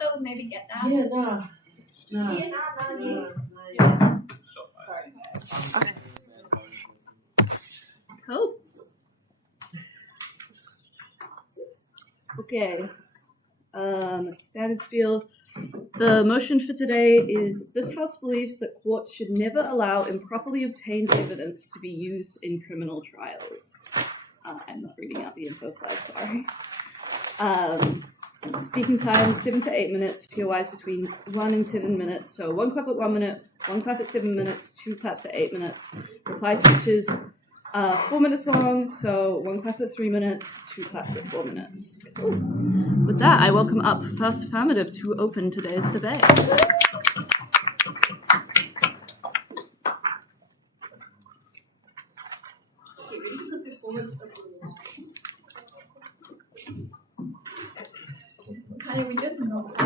also maybe get that? Yeah, no. Sorry. Okay. Cool. Okay. Standard spiel. The motion for today is this House believes that courts should never allow improperly obtained evidence to be used in criminal trials. I'm not reading out the info slide, sorry. Speaking time, 7 to 8 minutes, POIs between 1 and 7 minutes. So 1 clap at 1 minute, 1 clap at 7 minutes, 2 claps at 8 minutes. Reply speeches, 4 minutes long, so 1 clap at 3 minutes, 2 claps at 4 minutes. Cool. With that, I welcome up First Affirmative to open today's debate. Hi, we did not.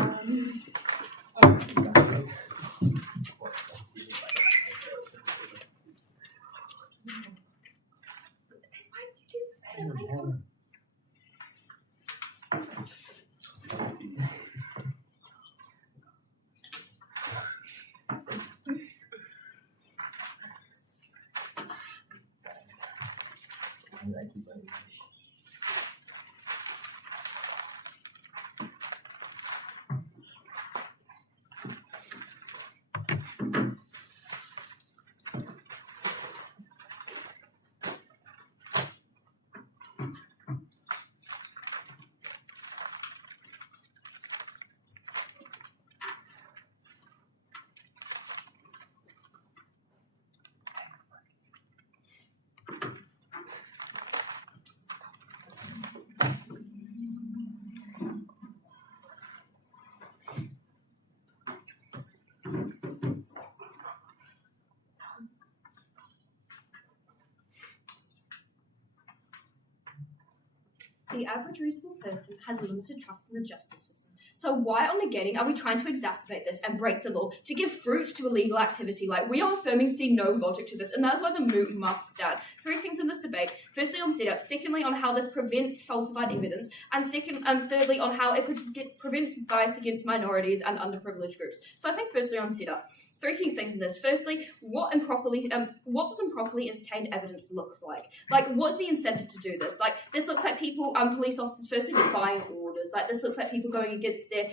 The average reasonable person has limited trust in the justice system. So why on negating are we trying to exacerbate this and break the law to give fruit to illegal activity? Like, we on affirming see no logic to this, and that's why the moot must stand. 3 things in this debate. Firstly, on setup. Secondly, on how this prevents falsified evidence. And thirdly, on how it prevents bias against minorities and underprivileged groups. So I think firstly on setup. 3 key things in this. Firstly, what does improperly obtained evidence look like? Like, what's the incentive to do this? Like, this looks like people, police officers firstly defying orders. Like, this looks like people going against their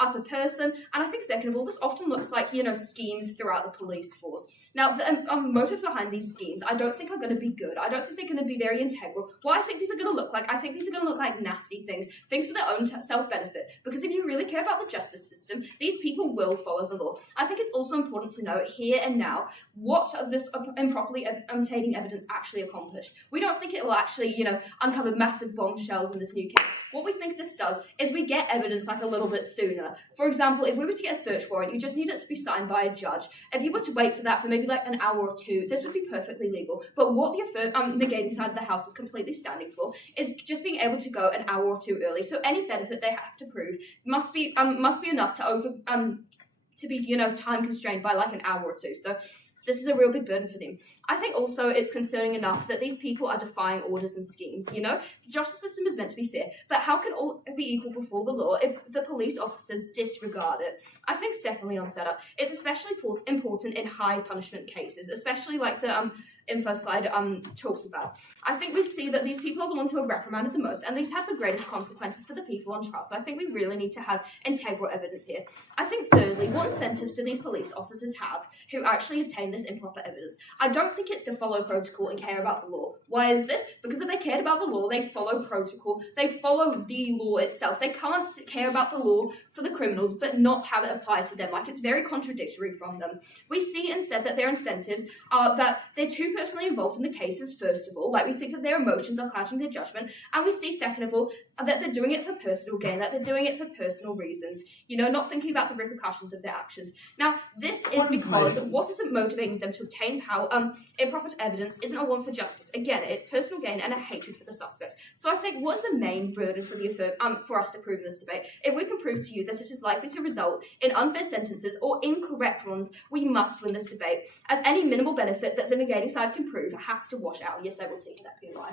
upper person. And I think second of all, this often looks like, schemes throughout the police force. Now, the motive behind these schemes, I don't think are going to be good. I don't think they're going to be very integral. What I think these are going to look like, I think these are going to look like nasty things for their own self-benefit. Because if you really care about the justice system, these people will follow the law. I think it's also important to know here and now what this improperly obtaining evidence actually accomplished. We don't think it will actually, uncover massive bombshells in this new case. What we think this does is we get evidence like a little bit sooner. For example, if we were to get a search warrant, you just need it to be signed by a judge. If you were to wait for that for maybe like an hour or 2, this would be perfectly legal. But what the negating side of the House is completely standing for is just being able to go an hour or 2 early. So any benefit they have to prove must be enough to be time constrained by like an hour or 2. So this is a real big burden for them. I think also it's concerning enough that these people are defying orders and schemes, The justice system is meant to be fair, but how can all be equal before the law if the police officers disregard it? I think secondly on setup, it's especially important in high punishment cases, especially like the info slide talks about. I think we see that these people are the ones who are reprimanded the most, and these have the greatest consequences for the people on trial. So I think we really need to have integral evidence here. I think thirdly, what incentives do these police officers have who actually obtain this improper evidence? I don't think it's to follow protocol and care about the law. Why is this? Because if they cared about the law, they'd follow protocol, they'd follow the law itself. They can't care about the law for the criminals but not have it applied to them. Like, it's very contradictory from them. We see instead that their incentives are that they're too personally involved in the cases, first of all. Like, we think that their emotions are clouding their judgment, and we see second of all that they're doing it for personal gain, that they're doing it for personal reasons, not thinking about the repercussions of their actions. Now, this is because what isn't motivating them to obtain power, improper evidence isn't a want for justice. Again, it's personal gain and a hatred for the suspects. So I think what's the main burden for us to prove in this debate? If we can prove to you that it is likely to result in unfair sentences or incorrect ones, we must win this debate, as any minimal benefit that the negating side can prove has to wash out. Yes, I will take that POI.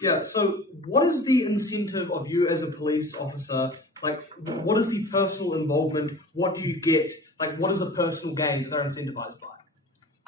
Yeah, so what is the incentive of you as a police officer? Like, what is the personal involvement? What do you get? Like, what is a personal gain that they're incentivized by?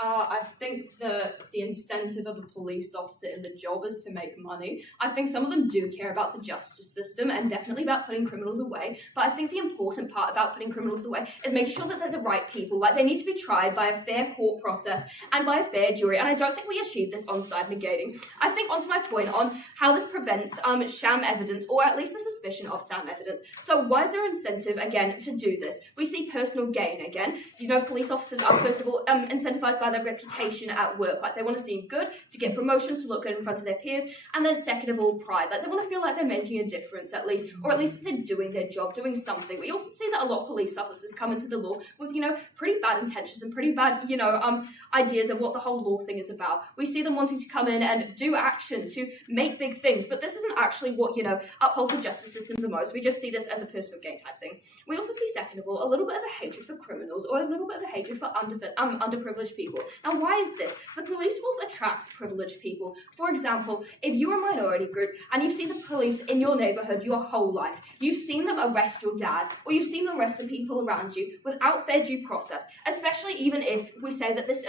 I think the incentive of a police officer in the job is to make money. I think some of them do care about the justice system and definitely about putting criminals away. But I think the important part about putting criminals away is making sure that they're the right people. Like, they need to be tried by a fair court process and by a fair jury. And I don't think we achieve this on side negating. I think onto my point on how this prevents sham evidence, or at least the suspicion of sham evidence. So why is there incentive, again, to do this? We see personal gain again. You know, police officers are, first of all, incentivized by their reputation at work. Like, they want to seem good, to get promotions, to look good in front of their peers, and then second of all, pride. Like, they want to feel like they're making a difference at least, or at least that they're doing their job, doing something. We also see that a lot of police officers come into the law with, you know, pretty bad intentions and pretty bad, you know, ideas of what the whole law thing is about. We see them wanting to come in and do action to make big things, but this isn't actually what, you know, upholds the justice system the most. We just see this as a personal gain type thing. We also see, second of all, a little bit of a hatred for criminals, or a little bit of a hatred for underprivileged people. Now, why is this? The police force attracts privileged people. For example, if you're a minority group and you've seen the police in your neighbourhood your whole life, you've seen them arrest your dad, or you've seen them arrest the people around you without fair due process, especially even if we say that this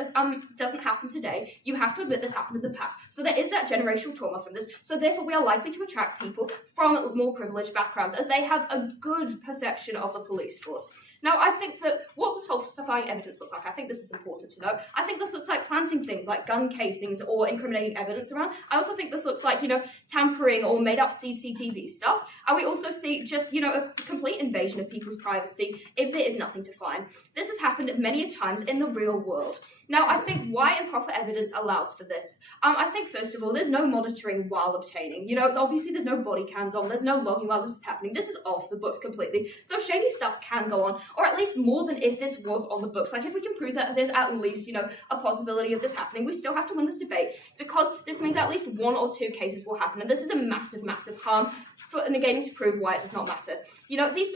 doesn't happen today, you have to admit this happened in the past. So there is that generational trauma from this. So therefore, we are likely to attract people from more privileged backgrounds, as they have a good perception of the police force. Now, I think that, what does falsifying evidence look like? I think this is important to know. I think this looks like planting things like gun casings or incriminating evidence around. I also think this looks like, you know, tampering or made up CCTV stuff. And we also see just, you know, a complete invasion of people's privacy if there is nothing to find. This has happened many a times in the real world. Now, I think why improper evidence allows for this. I think, first of all, there's no monitoring while obtaining. You know, obviously there's no body cams on, there's no logging while this is happening. This is off the books completely. So shady stuff can go on, or at least more than if this was on the books. Like, if we can prove that there's at least, you know, a possibility of this happening, we still have to win this debate, because this means at least 1 or 2 cases will happen, and this is a massive, massive harm for negating to prove why it does not matter. You know, these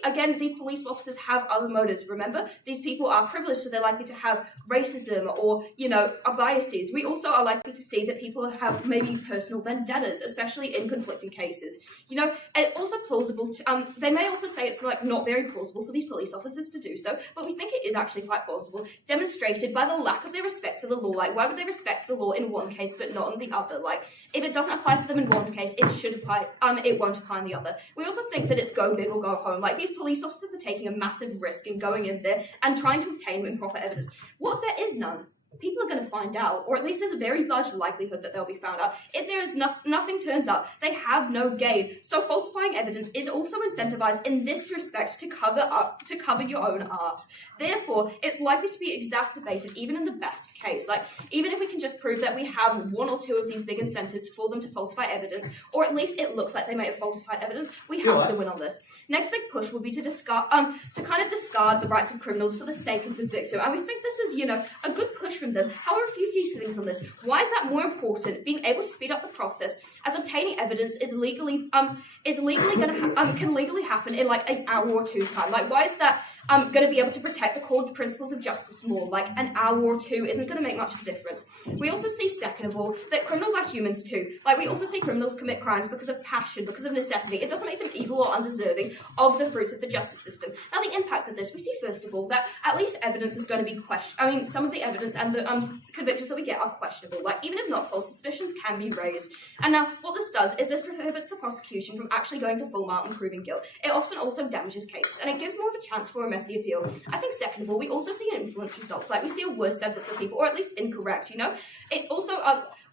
police officers have other motives. Remember, these people are privileged, so they're likely to have racism or, you know, biases. We also are likely to see that people have maybe personal vendettas, especially in conflicting cases. You know, and it's also plausible to, they may also say it's like not very plausible for these police officers to do so, but we think it is actually quite plausible, demonstrated by the lack of their respect for the law. Like, why would they respect the law in one case but not in the other? Like, if it doesn't apply to them in one case, it should apply, it won't apply in the other. We also think that it's go big or go home. Like, these police officers are taking a massive risk in going in there and trying to obtain improper evidence. What if there is none? People are going to find out, or at least there's a very large likelihood that they'll be found out. If there is nothing turns up, they have no gain. So falsifying evidence is also incentivized in this respect to cover your own arse. Therefore, it's likely to be exacerbated even in the best case. Like, even if we can just prove that we have 1 or 2 of these big incentives for them to falsify evidence, or at least it looks like they may have falsified evidence, we have to win on this. Next big push will be to discard the rights of criminals for the sake of the victim. And we think this is, you know, a good push from them. However, a few key things on this. Why is that more important? Being able to speed up the process, as obtaining evidence is legally can legally happen in like an hour or 2's time. Like, why is that going to be able to protect the core principles of justice more? Like, an hour or 2 isn't going to make much of a difference. We also see, second of all, that criminals are humans too. Like, we also see criminals commit crimes because of passion, because of necessity. It doesn't make them evil or undeserving of the fruits of the justice system. Now, the impacts of this, we see first of all that at least evidence is going to be questioned. I mean, some of the evidence and the convictions that we get are questionable. Like, even if not false, suspicions can be raised. And now, what this does is this prohibits the prosecution from actually going the full mile and proving guilt. It often also damages cases, and it gives more of a chance for a messy appeal. I think, second of all, we also see influence results. Like, we see a worse sentence for people, or at least incorrect, you know? It's also,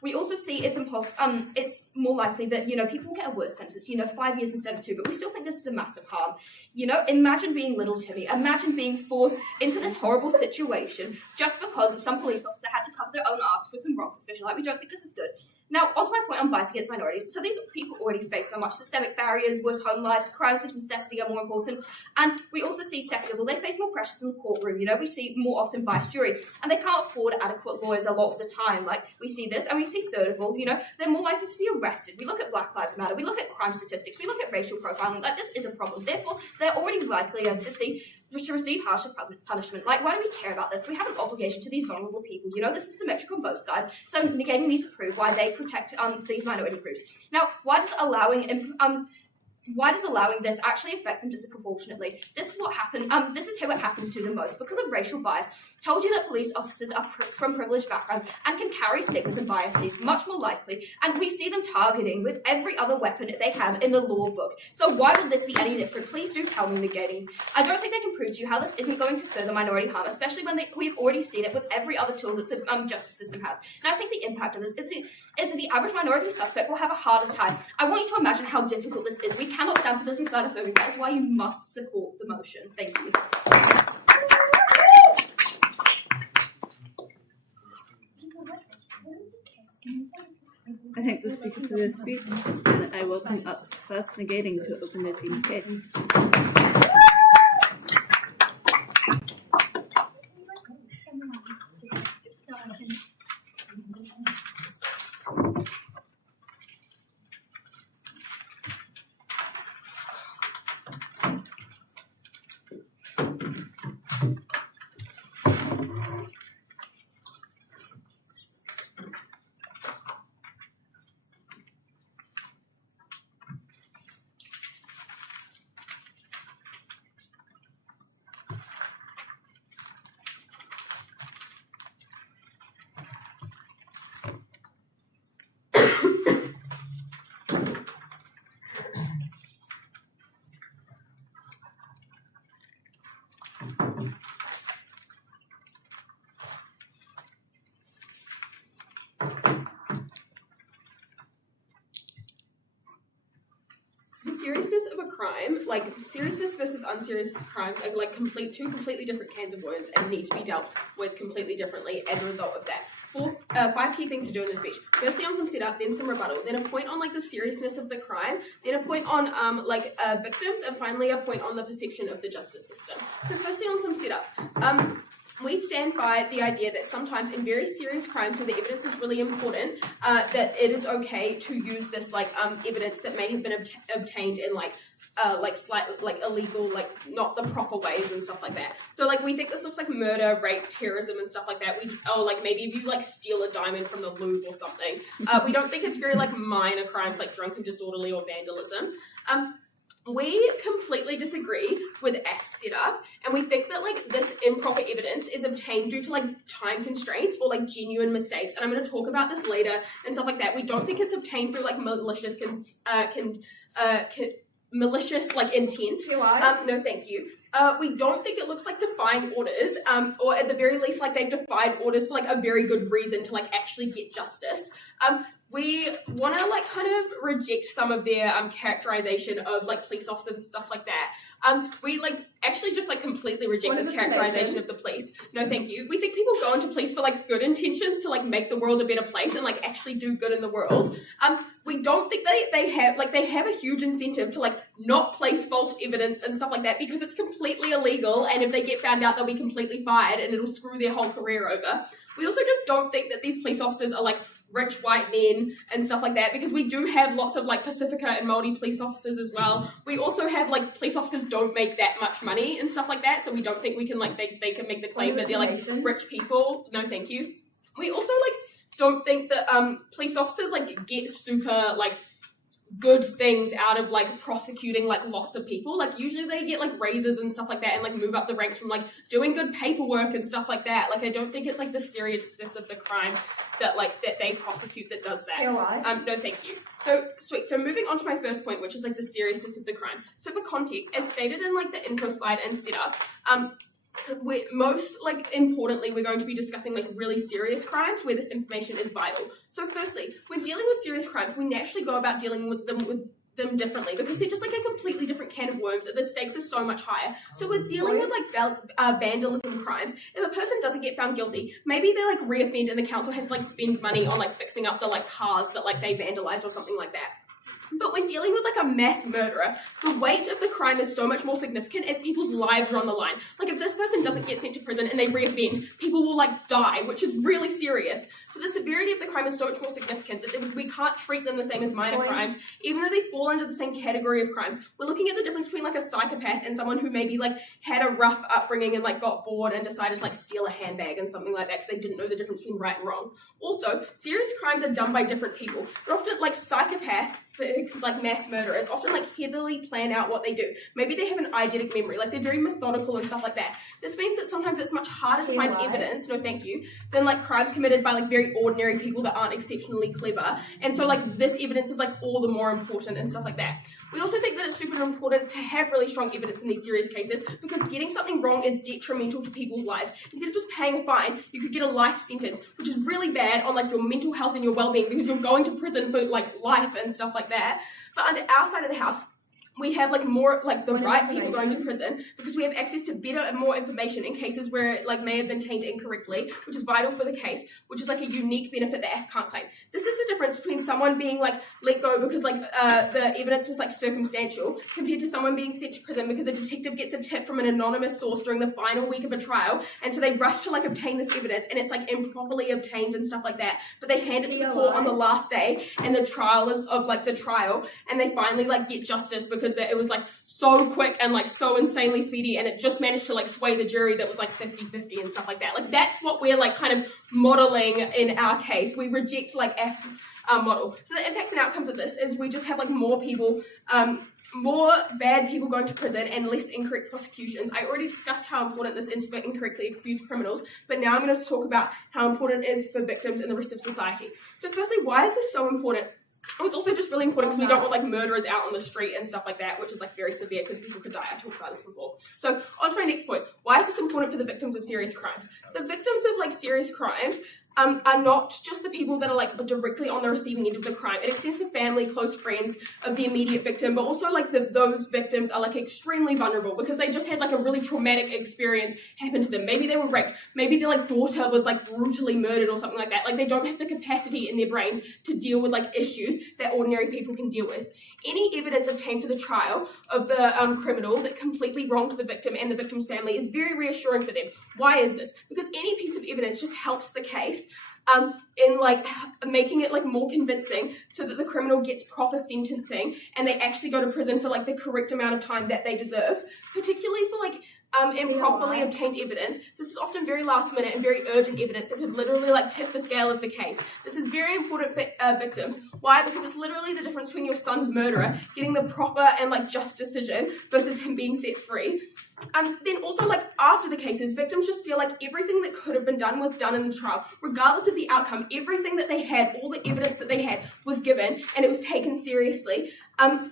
we also see it's more likely that, you know, people will get a worse sentence, you know, 5 years instead of 2, but we still think this is a massive harm. You know, imagine being little Timmy. Imagine being forced into this horrible situation just because some police officer had to cover their own ass for some wrong suspicion. Like, we don't think this is good. Now, onto my point on bias against minorities. So these people already face so much systemic barriers, worse home lives, crimes of necessity are more important. And we also see, second of all, they face more pressures in the courtroom. You know, we see more often biased jury, and they can't afford adequate lawyers a lot of the time. Like, we see this, and we see, third of all, they're more likely to be arrested. We look at Black Lives Matter, we look at crime statistics, we look at racial profiling. Like, this is a problem. Therefore, they're already likelier to receive harsher punishment. Like, why do we care about this? We have an obligation to these vulnerable people. This is symmetric on both sides. So negating these to prove why they protect these minority groups. Now, why does allowing this actually affect them disproportionately? This is what happened. This is how it happens to the most because of racial bias. Told you that police officers are from privileged backgrounds and can carry stigmas and biases much more likely, and we see them targeting with every other weapon they have in the law book. So why would this be any different? Please do tell me negating. I don't think they can prove to you how this isn't going to further minority harm, especially when we've already seen it with every other tool that the justice system has. And I think the impact of this is that the average minority suspect will have a harder time. I want you to imagine how difficult this is. We cannot stand for this inside affirming. That is why you must support the motion. Thank you. I thank the speaker for their speech, and I welcome up first negating to open their team's case. Seriousness of a crime, like seriousness versus unserious crimes, are like two completely different cans of worms and need to be dealt with completely differently as a result of that. 5 key things to do in this speech. Firstly, on some setup, then some rebuttal, then a point on like the seriousness of the crime, then a point on victims, and finally a point on the perception of the justice system. So firstly, on some setup. We stand by the idea that sometimes in very serious crimes where the evidence is really important, that it is okay to use this evidence that may have been obtained in illegal, not the proper ways and stuff like that. So we think this looks like murder, rape, terrorism and stuff like that. Maybe if you steal a diamond from the Louvre or something. We don't think it's very minor crimes like drunken disorderly or vandalism. We completely disagree with F's setup, and we think that this improper evidence is obtained due to time constraints or genuine mistakes. And I'm going to talk about this later and stuff like that. We don't think it's obtained through malicious intent. No, thank you. We don't think it looks like defying orders, or at the very least they've defied orders for a very good reason to actually get justice. We want to kind of reject some of their characterization of police officers and stuff like that. We actually just completely reject this characterization of the police. No, thank you. We think people go into police for good intentions to make the world a better place and actually do good in the world. We don't think they have a huge incentive to not place false evidence and stuff like that because it's completely illegal, and if they get found out they'll be completely fired and it'll screw their whole career over. We also just don't think that these police officers are rich white men and stuff like that, because we do have lots of Pacifica and Māori police officers as well. We also have police officers don't make that much money and stuff like that, so we don't think we can they can make the claim that they're rich people. No, thank you. We also don't think that police officers get super good things out of prosecuting lots of people. Usually they get raises and stuff like that and move up the ranks from doing good paperwork and stuff like that. I don't think it's the seriousness of the crime that that they prosecute that does that. No, thank you. So sweet. So moving on to my first point, which is the seriousness of the crime. So for context, as stated in the intro slide and setup, importantly, we're going to be discussing really serious crimes where this information is vital. So firstly, when dealing with serious crimes, we naturally go about dealing with them differently because they're just a completely different can of worms. The stakes are so much higher. So we're dealing with vandalism crimes. If a person doesn't get found guilty, maybe they reoffend and the council has to spend money on fixing up the cars that they vandalized or something like that. But when dealing with like a mass murderer, the weight of the crime is so much more significant as people's lives are on the line. Like if this person doesn't get sent to prison and they reoffend, people will like die, which is really serious. So the severity of the crime is so much more significant that we can't treat them the same as minor crimes, even though they fall under the same category of crimes. We're looking at the difference between like a psychopath and someone who maybe like had a rough upbringing and like got bored and decided to like steal a handbag and something like that because they didn't know the difference between right and wrong. Also, serious crimes are done by different people. They're often like psychopath, like mass murderers, often like heavily plan out what they do. Maybe they have an eidetic memory, like they're very methodical and stuff like that. This means that sometimes it's much harder to find evidence, no thank you, than like crimes committed by like very ordinary people that aren't exceptionally clever. And so like this evidence is like all the more important and stuff like that. We also think that it's super important to have really strong evidence in these serious cases because getting something wrong is detrimental to people's lives. Instead of just paying a fine, you could get a life sentence, which is really bad on like your mental health and your well-being because you're going to prison for like life and stuff like that. But under our side of the house, we have like more like the right people going to prison because we have access to better and more information in cases where it like may have been tainted incorrectly, which is vital for the case, which is like a unique benefit that F can't claim. This is the difference between someone being like let go because like the evidence was like circumstantial compared to someone being sent to prison because a detective gets a tip from an anonymous source during the final week of a trial, and so they rush to like obtain this evidence and it's like improperly obtained and stuff like that, but they hand it to the court on the last day and the trial is of like the trial and they finally like get justice because it was like so quick and like so insanely speedy and it just managed to like sway the jury that was like 50-50 and stuff like that. Like that's what we're like kind of modeling in our case. We reject like F's model. So the impacts and outcomes of this is we just have like more people, more bad people going to prison and less incorrect prosecutions. I already discussed how important this is for incorrectly accused criminals, but now I'm going to talk about how important it is for victims and the rest of society. So firstly, why is this so important? Oh, it's also just really important because we don't want like murderers out on the street and stuff like that, which is like very severe because people could die. I talked about this before. So on to my next point. Why is this important for the victims of serious crimes? The victims of like serious crimes are not just the people that are like directly on the receiving end of the crime. It extends to family, close friends of the immediate victim, but also like those victims are like extremely vulnerable because they just had like a really traumatic experience happen to them. Maybe they were raped. Maybe their like daughter was like brutally murdered or something like that. Like they don't have the capacity in their brains to deal with like issues that ordinary people can deal with. Any evidence obtained for the trial of the criminal that completely wronged the victim and the victim's family is very reassuring for them. Why is this? Because any piece of evidence just helps the case in like making it like more convincing so that the criminal gets proper sentencing and they actually go to prison for like the correct amount of time that they deserve, particularly for like improperly obtained evidence. This is often very last minute and very urgent evidence that could literally like tip the scale of the case. This is very important for victims. Why? Because it's literally the difference between your son's murderer getting the proper and like just decision versus him being set free. And then also, like, after the cases, victims just feel like everything that could have been done was done in the trial. Regardless of the outcome, everything that they had, all the evidence that they had was given and it was taken seriously.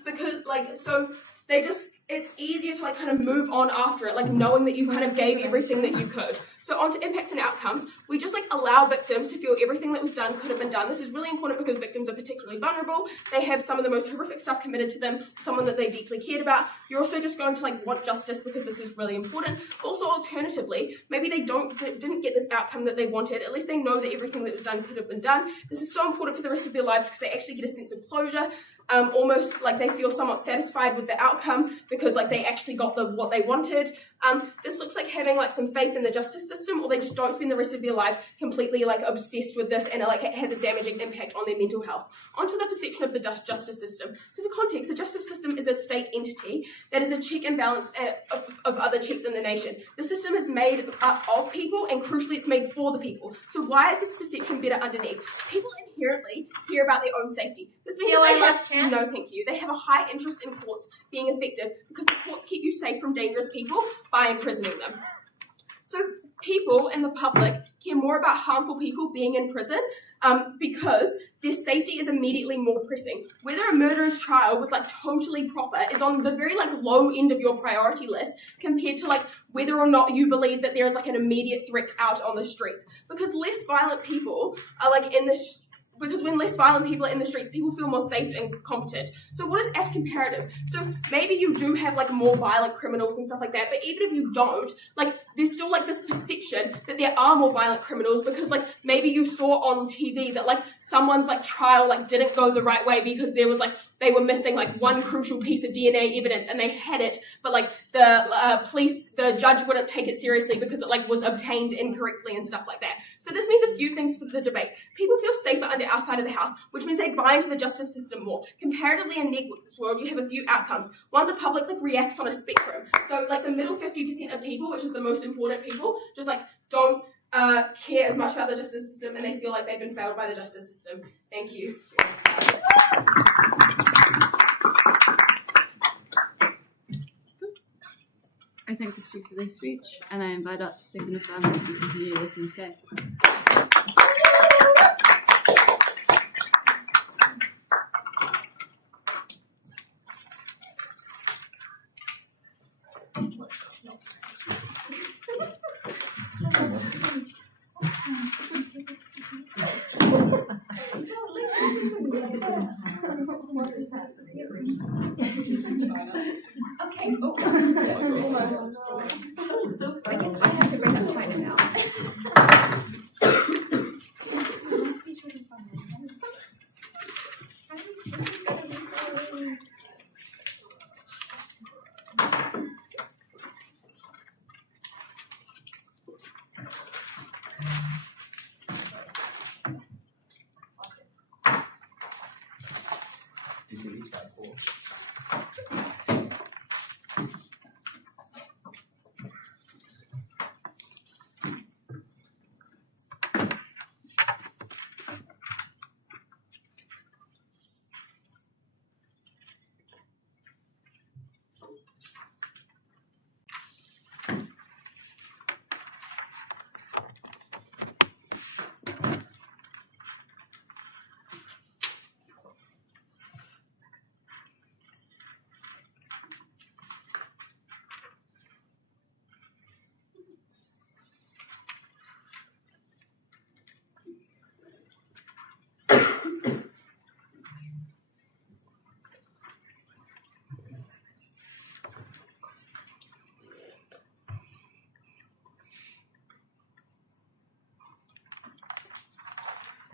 Because, like, so they just, it's easier to, like, kind of move on after it, like, knowing that you kind of gave everything that you could. So on to impacts and outcomes. We just, like, allow victims to feel everything that was done could have been done. This is really important because victims are particularly vulnerable. They have some of the most horrific stuff committed to them, someone that they deeply cared about. You're also just going to, like, want justice because this is really important. But also, alternatively, maybe they didn't get this outcome that they wanted. At least they know that everything that was done could have been done. This is so important for the rest of their lives because they actually get a sense of closure. Almost like they feel somewhat satisfied with the outcome because like they actually got what they wanted. This looks like having like some faith in the justice system, or they just don't spend the rest of their lives completely like obsessed with this and like it has a damaging impact on their mental health. Onto the perception of the justice system. So for context, the justice system is a state entity that is a check and balance of other checks in the nation. The system is made up of people and crucially it's made for the people. So why is this perception better underneath? People inherently care about their own safety. This means that they have no thank you. They have a high interest in courts being effective because the courts keep you safe from dangerous people by imprisoning them. So people and the public care more about harmful people being in prison because their safety is immediately more pressing. Whether a murderer's trial was like totally proper is on the very like low end of your priority list compared to like whether or not you believe that there is like an immediate threat out on the streets. Because less violent people are like because when less violent people are in the streets, people feel more safe and competent. So what is F comparative? So maybe you do have like more violent criminals and stuff like that, but even if you don't, like there's still like this perception that there are more violent criminals because like maybe you saw on TV that like someone's like trial like didn't go the right way because there was like they were missing like one crucial piece of DNA evidence, and they had it, but like the judge wouldn't take it seriously because it like was obtained incorrectly and stuff like that. So this means a few things for the debate. People feel safer under our side of the house, which means they buy into the justice system more. Comparatively, in Nick's world, you have a few outcomes. One, the public like reacts on a spectrum. So like the middle 50% of people, which is the most important people, just like don't care as much about the justice system, and they feel like they've been failed by the justice system. Thank you. I thank the speaker for their speech, and I invite up Stephen and Farmer to continue listening's case. Okay. Almost. I guess I have to bring up China now.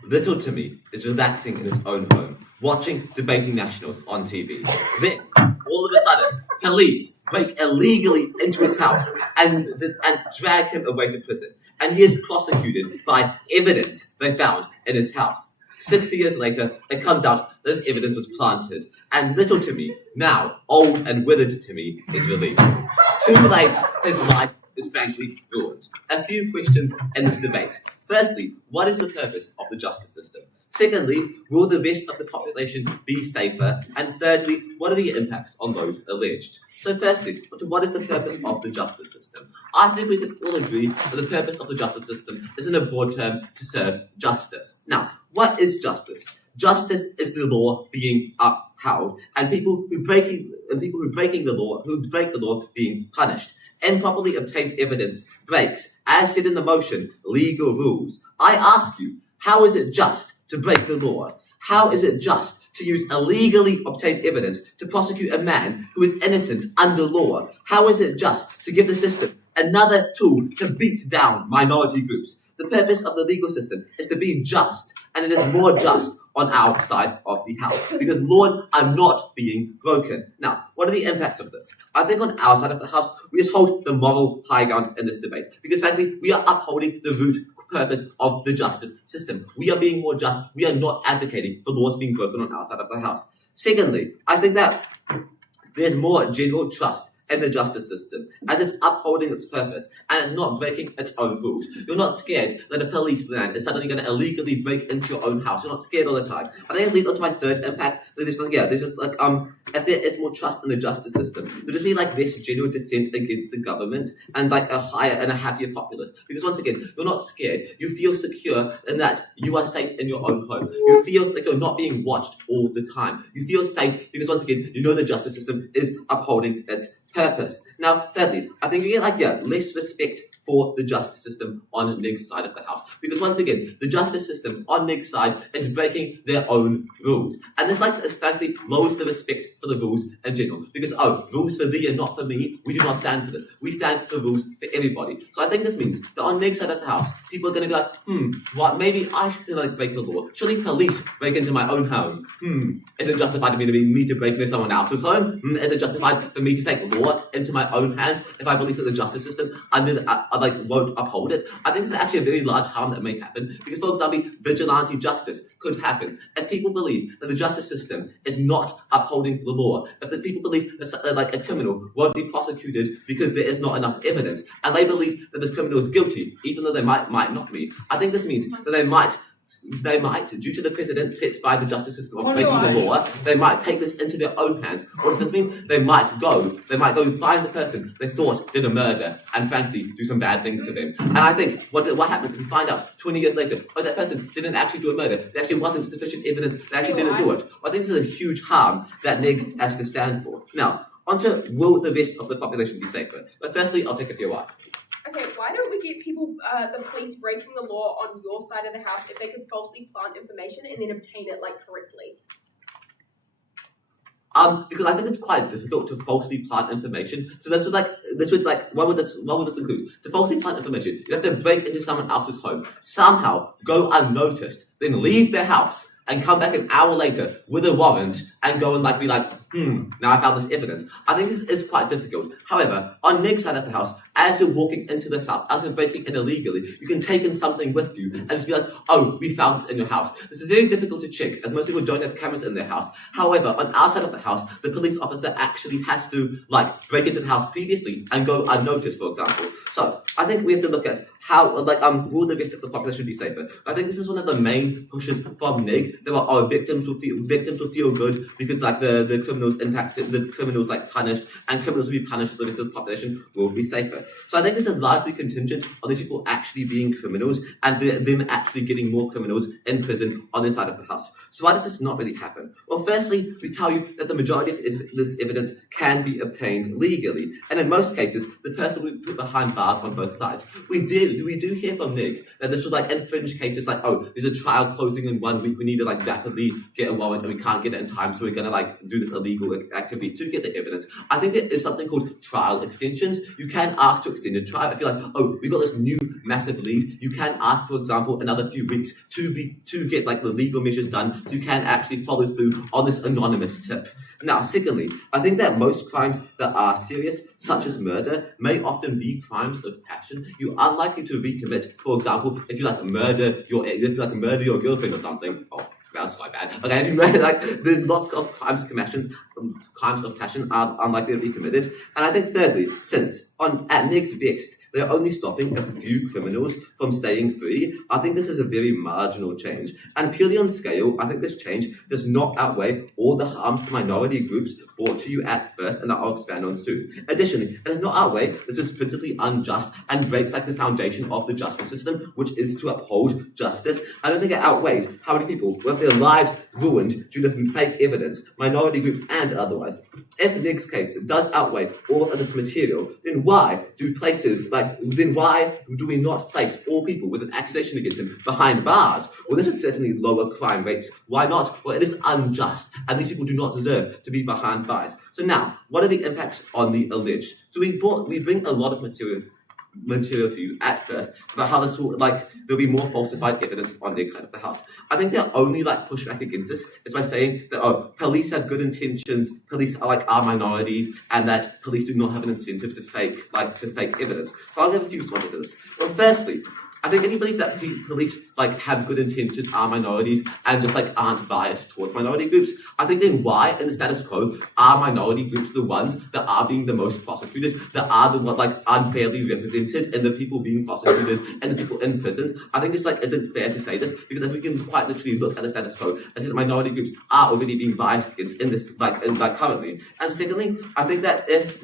Little Timmy is relaxing in his own home, watching debating nationals on TV. Then, all of a sudden, police break illegally into his house and drag him away to prison. And he is prosecuted by evidence they found in his house. 60 years later, it comes out that this evidence was planted, and little Timmy, now old and withered Timmy, is released. Too late, his life is frankly ruined. A few questions in this debate. Firstly, what is the purpose of the justice system? Secondly, will the rest of the population be safer? And thirdly, what are the impacts on those alleged? So firstly, what is the purpose of the justice system? I think we can all agree that the purpose of the justice system is in a broad term to serve justice. Now, what is justice? Justice is the law being upheld, and people who break the law being punished. Improperly obtained evidence breaks, as said in the motion, legal rules. I ask you, how is it just to break the law? How is it just to use illegally obtained evidence to prosecute a man who is innocent under law? How is it just to give the system another tool to beat down minority groups? The purpose of the legal system is to be just, and it is more just on our side of the house, because laws are not being broken. Now, what are the impacts of this? I think on our side of the house, we just hold the moral high ground in this debate, because frankly, we are upholding the root purpose of the justice system. We are being more just. We are not advocating for laws being broken on our side of the house. Secondly, I think that there's more general trust in the justice system, as it's upholding its purpose and it's not breaking its own rules. You're not scared that a policeman is suddenly going to illegally break into your own house. You're not scared all the time. I think it leads on to my third impact. There's just if there is more trust in the justice system, there'll just be like this general dissent against the government and like a higher and a happier populace. Because once again, you're not scared. You feel secure in that you are safe in your own home. You feel like you're not being watched all the time. You feel safe because once again, you know the justice system is upholding its purpose. Now, thirdly, I think you get less respect for the justice system on Nig's side of the house. Because once again, the justice system on Nig's side is breaking their own rules. And this frankly lowers the respect for the rules in general. Because, rules for thee and not for me, we do not stand for this. We stand for rules for everybody. So I think this means that on Nig's side of the house, people are going to be like, what, maybe I should break the law. Surely police break into my own home. Is it justified for me to break into someone else's home? Is it justified for me to take law into my own hands if I believe that the justice system won't uphold it? I think this is actually a very large harm that may happen because, for example, vigilante justice could happen if people believe that the justice system is not upholding the law. If the people believe that a criminal won't be prosecuted because there is not enough evidence, and they believe that this criminal is guilty, even though they might not be. I think this means that they might, due to the precedent set by the justice system of breaking the law, they might take this into their own hands. What does this mean? They might go find the person they thought did a murder and frankly do some bad things to them. And I think what happens if you find out 20 years later, that person didn't actually do a murder, there actually wasn't sufficient evidence, they actually didn't do it. I think this is a huge harm that NIG has to stand for. Now, onto will the rest of the population be safer? But firstly, I'll take a POI. Okay, why don't we get people, the police breaking the law on your side of the house if they could falsely plant information and then obtain it correctly? Because I think it's quite difficult to falsely plant information. So what would this include? To falsely plant information, you have to break into someone else's home, somehow go unnoticed, then leave their house and come back an hour later with a warrant and go and be like, now I found this evidence. I think this is quite difficult. However, on Nig's side of the house, as you're walking into this house, as you're breaking in illegally, you can take in something with you and just be like, oh, we found this in your house. This is very difficult to check, as most people don't have cameras in their house. However, on our side of the house, the police officer actually has to break into the house previously and go unnoticed, for example. So I think we have to look at how will the rest of the population be safer. I think this is one of the main pushes from Nig. There are victims will feel good because the criminals impacted, the criminals punished, and criminals will be punished. The rest of the population will be safer. So I think this is largely contingent on these people actually being criminals and them actually getting more criminals in prison on this side of the house. So why does this not really happen? Well, firstly, we tell you that the majority of this evidence can be obtained legally, and in most cases, the person will be put behind bars on both sides. We do hear from Nig that this would infringe cases there's a trial closing in 1 week, we need to rapidly get a warrant and we can't get it in time, so we're gonna do this illegal activities to get the evidence. I think there is something called trial extensions. You can ask to extend a trial if you're we got this new massive lead. You can ask, for example, another few weeks to get the legal measures done, so you can actually follow through on this anonymous tip. Now, secondly, I think that most crimes that are serious, such as murder, may often be crimes of passion. You're unlikely to recommit. For example, if you murder your girlfriend or something. Oh, that's quite bad. Okay, if you murder, there's lots of crimes of passion are unlikely to be committed. And I think thirdly, since at Nig's best, they're only stopping a few criminals from staying free, I think this is a very marginal change. And purely on scale, I think this change does not outweigh all the harm to minority groups brought to you at first, and that I'll expand on soon. Additionally, it does not outweigh, this is principally unjust and breaks the foundation of the justice system, which is to uphold justice. I don't think it outweighs how many people will have their lives ruined due to fake evidence, minority groups and otherwise. If Nig's case does outweigh all of this material, then why do we not place all people with an accusation against them behind bars? Well, this would certainly lower crime rates. Why not? Well, it is unjust, and these people do not deserve to be behind bars. So now, what are the impacts on the alleged? So we bring a lot of material to you at first about how this will there'll be more falsified evidence on their side of the house. I think their only pushback against this is by saying that police have good intentions, police are minorities, and that police do not have an incentive to fake evidence. So I'll give a few responses to this. Well, firstly, I think if you believe that police have good intentions, are minorities, and just aren't biased towards minority groups, I think then why in the status quo are minority groups the ones that are being the most prosecuted, that are the ones unfairly represented, and the people being prosecuted and the people in prisons? I think this isn't fair to say this, because if we can quite literally look at the status quo and see that minority groups are already being biased against in this currently. And secondly, I think that if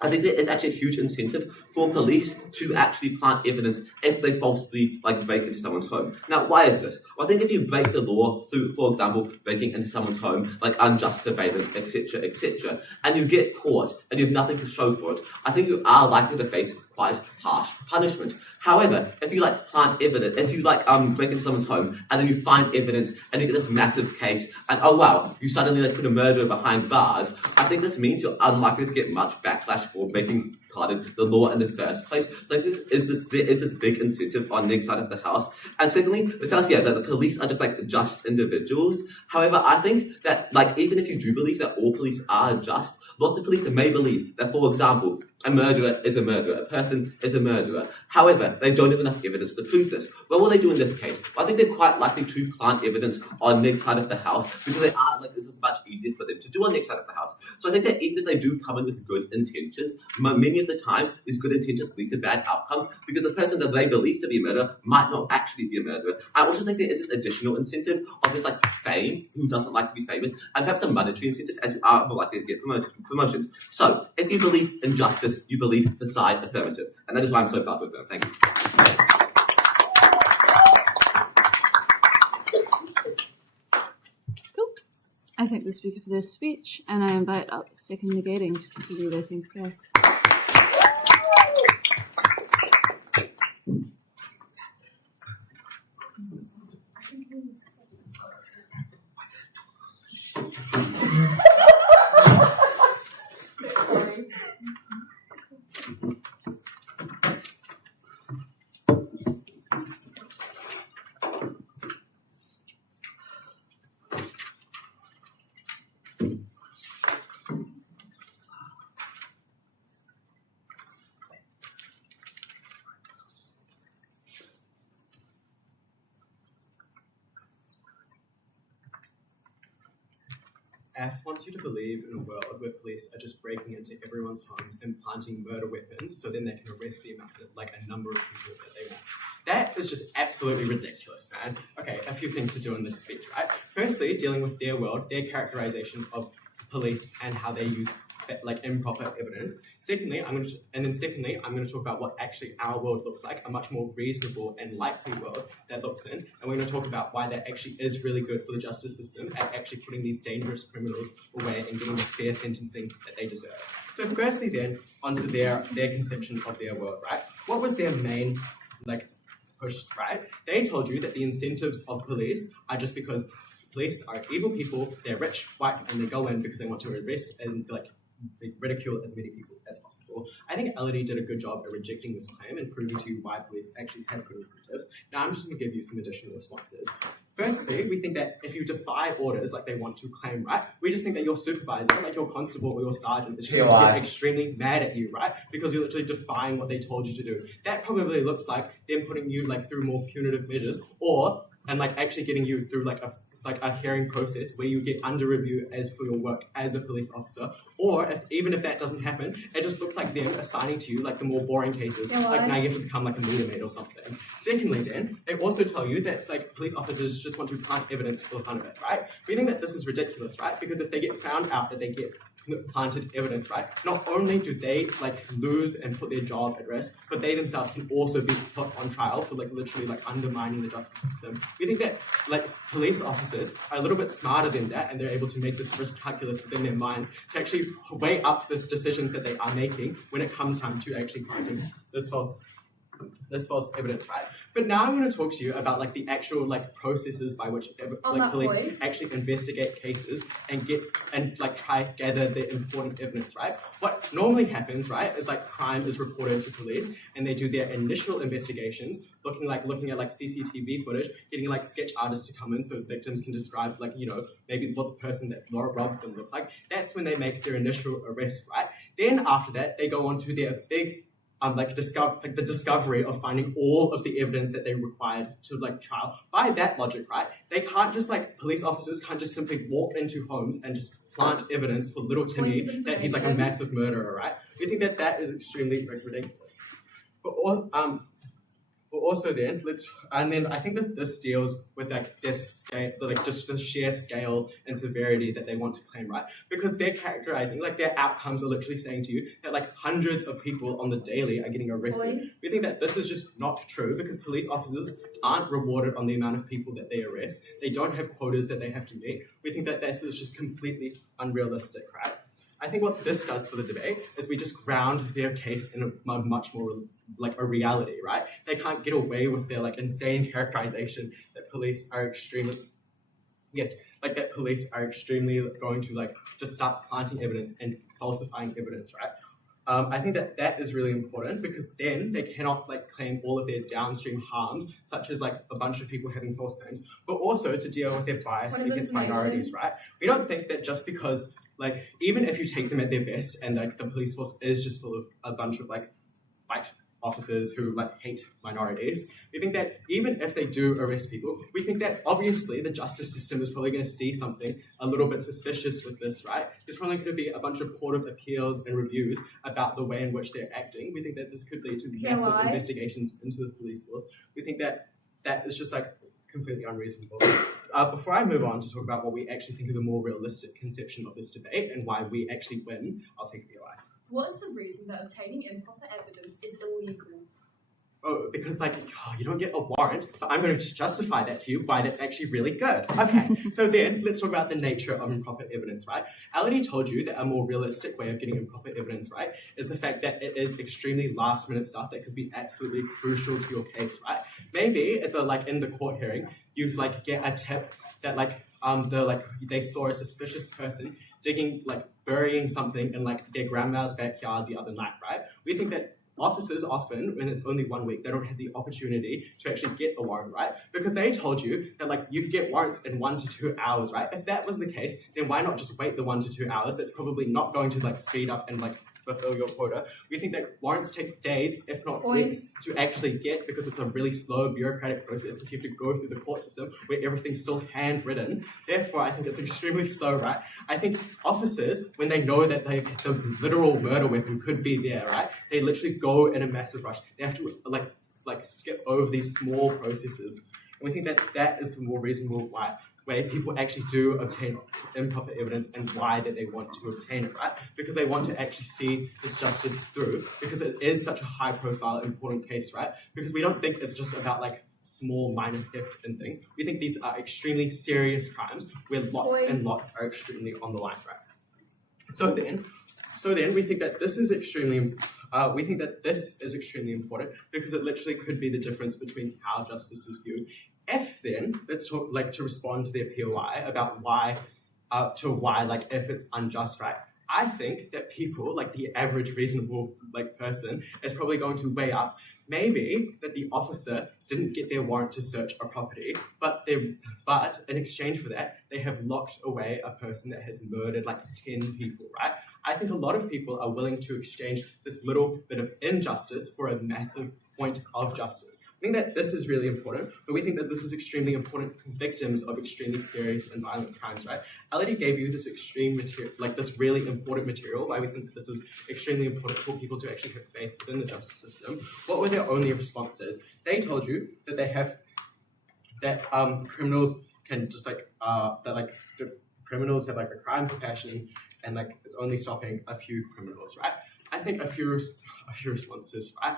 I think there is actually a huge incentive for police to actually plant evidence if they falsely break into someone's home. Now, why is this? Well, I think if you break the law through, for example, breaking into someone's home, unjust surveillance, etc., and you get caught and you have nothing to show for it, I think you are likely to face quite harsh punishment. However, if you plant evidence, if you break into someone's home and then you find evidence and you get this massive case and oh wow, you suddenly put a murderer behind bars, I think this means you're unlikely to get much backlash for breaking the law in the first place. There is this big incentive on Nick's side of the house. And secondly, they tell us that the police are just individuals. However, I think that even if you do believe that all police are just, lots of police may believe that, for example, a murderer is a murderer, a person is a murderer. However, they don't have enough evidence to prove this. What will they do in this case? Well, I think they're quite likely to plant evidence on Nick's side of the house because they are this is much easier for them to do on Nick's side of the house. So I think that even if they do come in with good intentions, many of the times these good intentions lead to bad outcomes because the person that they believe to be a murderer might not actually be a murderer. I also think there is this additional incentive of just fame, who doesn't like to be famous, and perhaps a monetary incentive as you are more likely to get promotions. So if you believe in justice, you believe the side affirmative. And that is why I'm so proud with them. Thank you. I thank the speaker for their speech, and I invite up the second negating to continue their team's case. F wants you to believe in a world where police are just breaking into everyone's homes and planting murder weapons so then they can arrest the amount of, a number of people that they want. That is just absolutely ridiculous, man. Okay, a few things to do in this speech, right? Firstly, dealing with their world, their characterization of police and how they use improper evidence. Secondly, I'm going to talk about what actually our world looks like, a much more reasonable and likely world that looks in. And we're going to talk about why that actually is really good for the justice system at actually putting these dangerous criminals away and getting the fair sentencing that they deserve. So firstly then, onto their conception of their world, right? What was their main push, right? They told you that the incentives of police are just because police are evil people, they're rich, white, and they go in because they want to arrest and ridicule as many people as possible. I think Elodie did a good job at rejecting this claim and proving to you why police actually have good incentives. Now I'm just going to give you some additional responses. Firstly, we think that if you defy orders like they want to claim, right, we just think that your supervisor, your constable or your sergeant, is just going to get extremely mad at you, right, because you're literally defying what they told you to do. That probably looks like them putting you through more punitive measures and actually getting you through a hearing process where you get under review as for your work as a police officer, or even if that doesn't happen, it just looks like them assigning to you the more boring cases, now you have to become a meter maid or something. Secondly then, they also tell you that police officers just want to plant evidence for the fun of it, right? We think that this is ridiculous, right? Because if they get found out that they get planted evidence, right, not only do they lose and put their job at risk, but they themselves can also be put on trial for literally undermining the justice system. We think that police officers are a little bit smarter than that, and they're able to make this risk calculus within their minds to actually weigh up the decisions that they are making when it comes time to actually planting this false evidence, right? But now I'm going to talk to you about the actual processes by which police actually investigate cases and try to gather the important evidence, right? What normally happens, right, is crime is reported to police and they do their initial investigations, looking at CCTV footage, getting sketch artists to come in so victims can describe maybe what the person that robbed them looked like. That's when they make their initial arrest, right? Then after that, they go on to their big the discovery of finding all of the evidence that they required to trial. By that logic, right, they can't just police officers can't just simply walk into homes and just plant evidence for little Timmy that he's a massive murderer, right? We think that is extremely ridiculous. But But also then I think that this deals with like this scale, like just the sheer scale and severity that they want to claim, right? Because they're characterizing, like their outcomes are literally saying to you that like hundreds of people on the daily are getting arrested. We think that this is just not true because police officers aren't rewarded on the amount of people that they arrest. They don't have quotas that they have to meet. We think that this is just completely unrealistic, right? I think what this does for the debate is we just ground their case in a much more like a reality, right? They can't get away with their like insane characterization that police are extremely going to like just start planting evidence and falsifying evidence, right? I think that is really important because then they cannot like claim all of their downstream harms, such as like a bunch of people having false claims, but also to deal with their bias against minorities, right? We don't think that just because like even if you take them at their best and like the police force is just full of a bunch of like white officers who like hate minorities, we think that even if they do arrest people, we think that obviously the justice system is probably going to see something a little bit suspicious with this, right? There's probably going to be a bunch of court of appeals and reviews about the way in which they're acting. We think that this could lead to massive investigations into the police force. We think that that is just like completely unreasonable. Before I move on to talk about what we actually think is a more realistic conception of this debate and why we actually win, I'll take the POI. What is the reason that obtaining improper evidence is illegal? Oh, because like you don't get a warrant, but I'm going to justify that to you why that's actually really good. Okay, so then let's talk about the nature of improper evidence, right? Already told you that a more realistic way of getting improper evidence, right, is the fact that it is extremely last minute stuff that could be absolutely crucial to your case, right? Maybe at the in the court hearing, you like get a tip that they saw a suspicious person burying something in like their grandma's backyard the other night, right? We think that officers often, when it's only 1 week, they don't have the opportunity to actually get a warrant, right? Because they told you that like you could get warrants in 1 to 2 hours, right? If that was the case, then why not just wait the 1 to 2 hours? That's probably not going to like speed up and like fulfill your quota. We think that warrants take days, if not weeks, to actually get because it's a really slow bureaucratic process because you have to go through the court system where everything's still handwritten. Therefore, I think it's extremely slow, right? I think officers, when they know that the literal murder weapon could be there, right? They literally go in a massive rush. They have to like skip over these small processes. And we think that that is the more reasonable way people actually do obtain improper evidence and why that they want to obtain it, right? Because they want to actually see this justice through because it is such a high profile, important case, right? Because we don't think it's just about like small minor theft and things. We think these are extremely serious crimes where lots and lots are extremely on the line, right? So then we think that this is extremely important because it literally could be the difference between how justice is viewed. If then, let's talk to respond to their POI about why if it's unjust, right? I think that people, like the average reasonable person, is probably going to weigh up maybe that the officer didn't get their warrant to search a property, but in exchange for that, they have locked away a person that has murdered 10 people, right? I think a lot of people are willing to exchange this little bit of injustice for a massive point of justice. I think that this is really important, but we think that this is extremely important for victims of extremely serious and violent crimes, right? I already gave you this extreme material, this really important material, why we think that this is extremely important for people to actually have faith within the justice system. What were their only responses? They told you that criminals can just the criminals have a crime compassion and it's only stopping a few criminals, right? I think a few responses, right?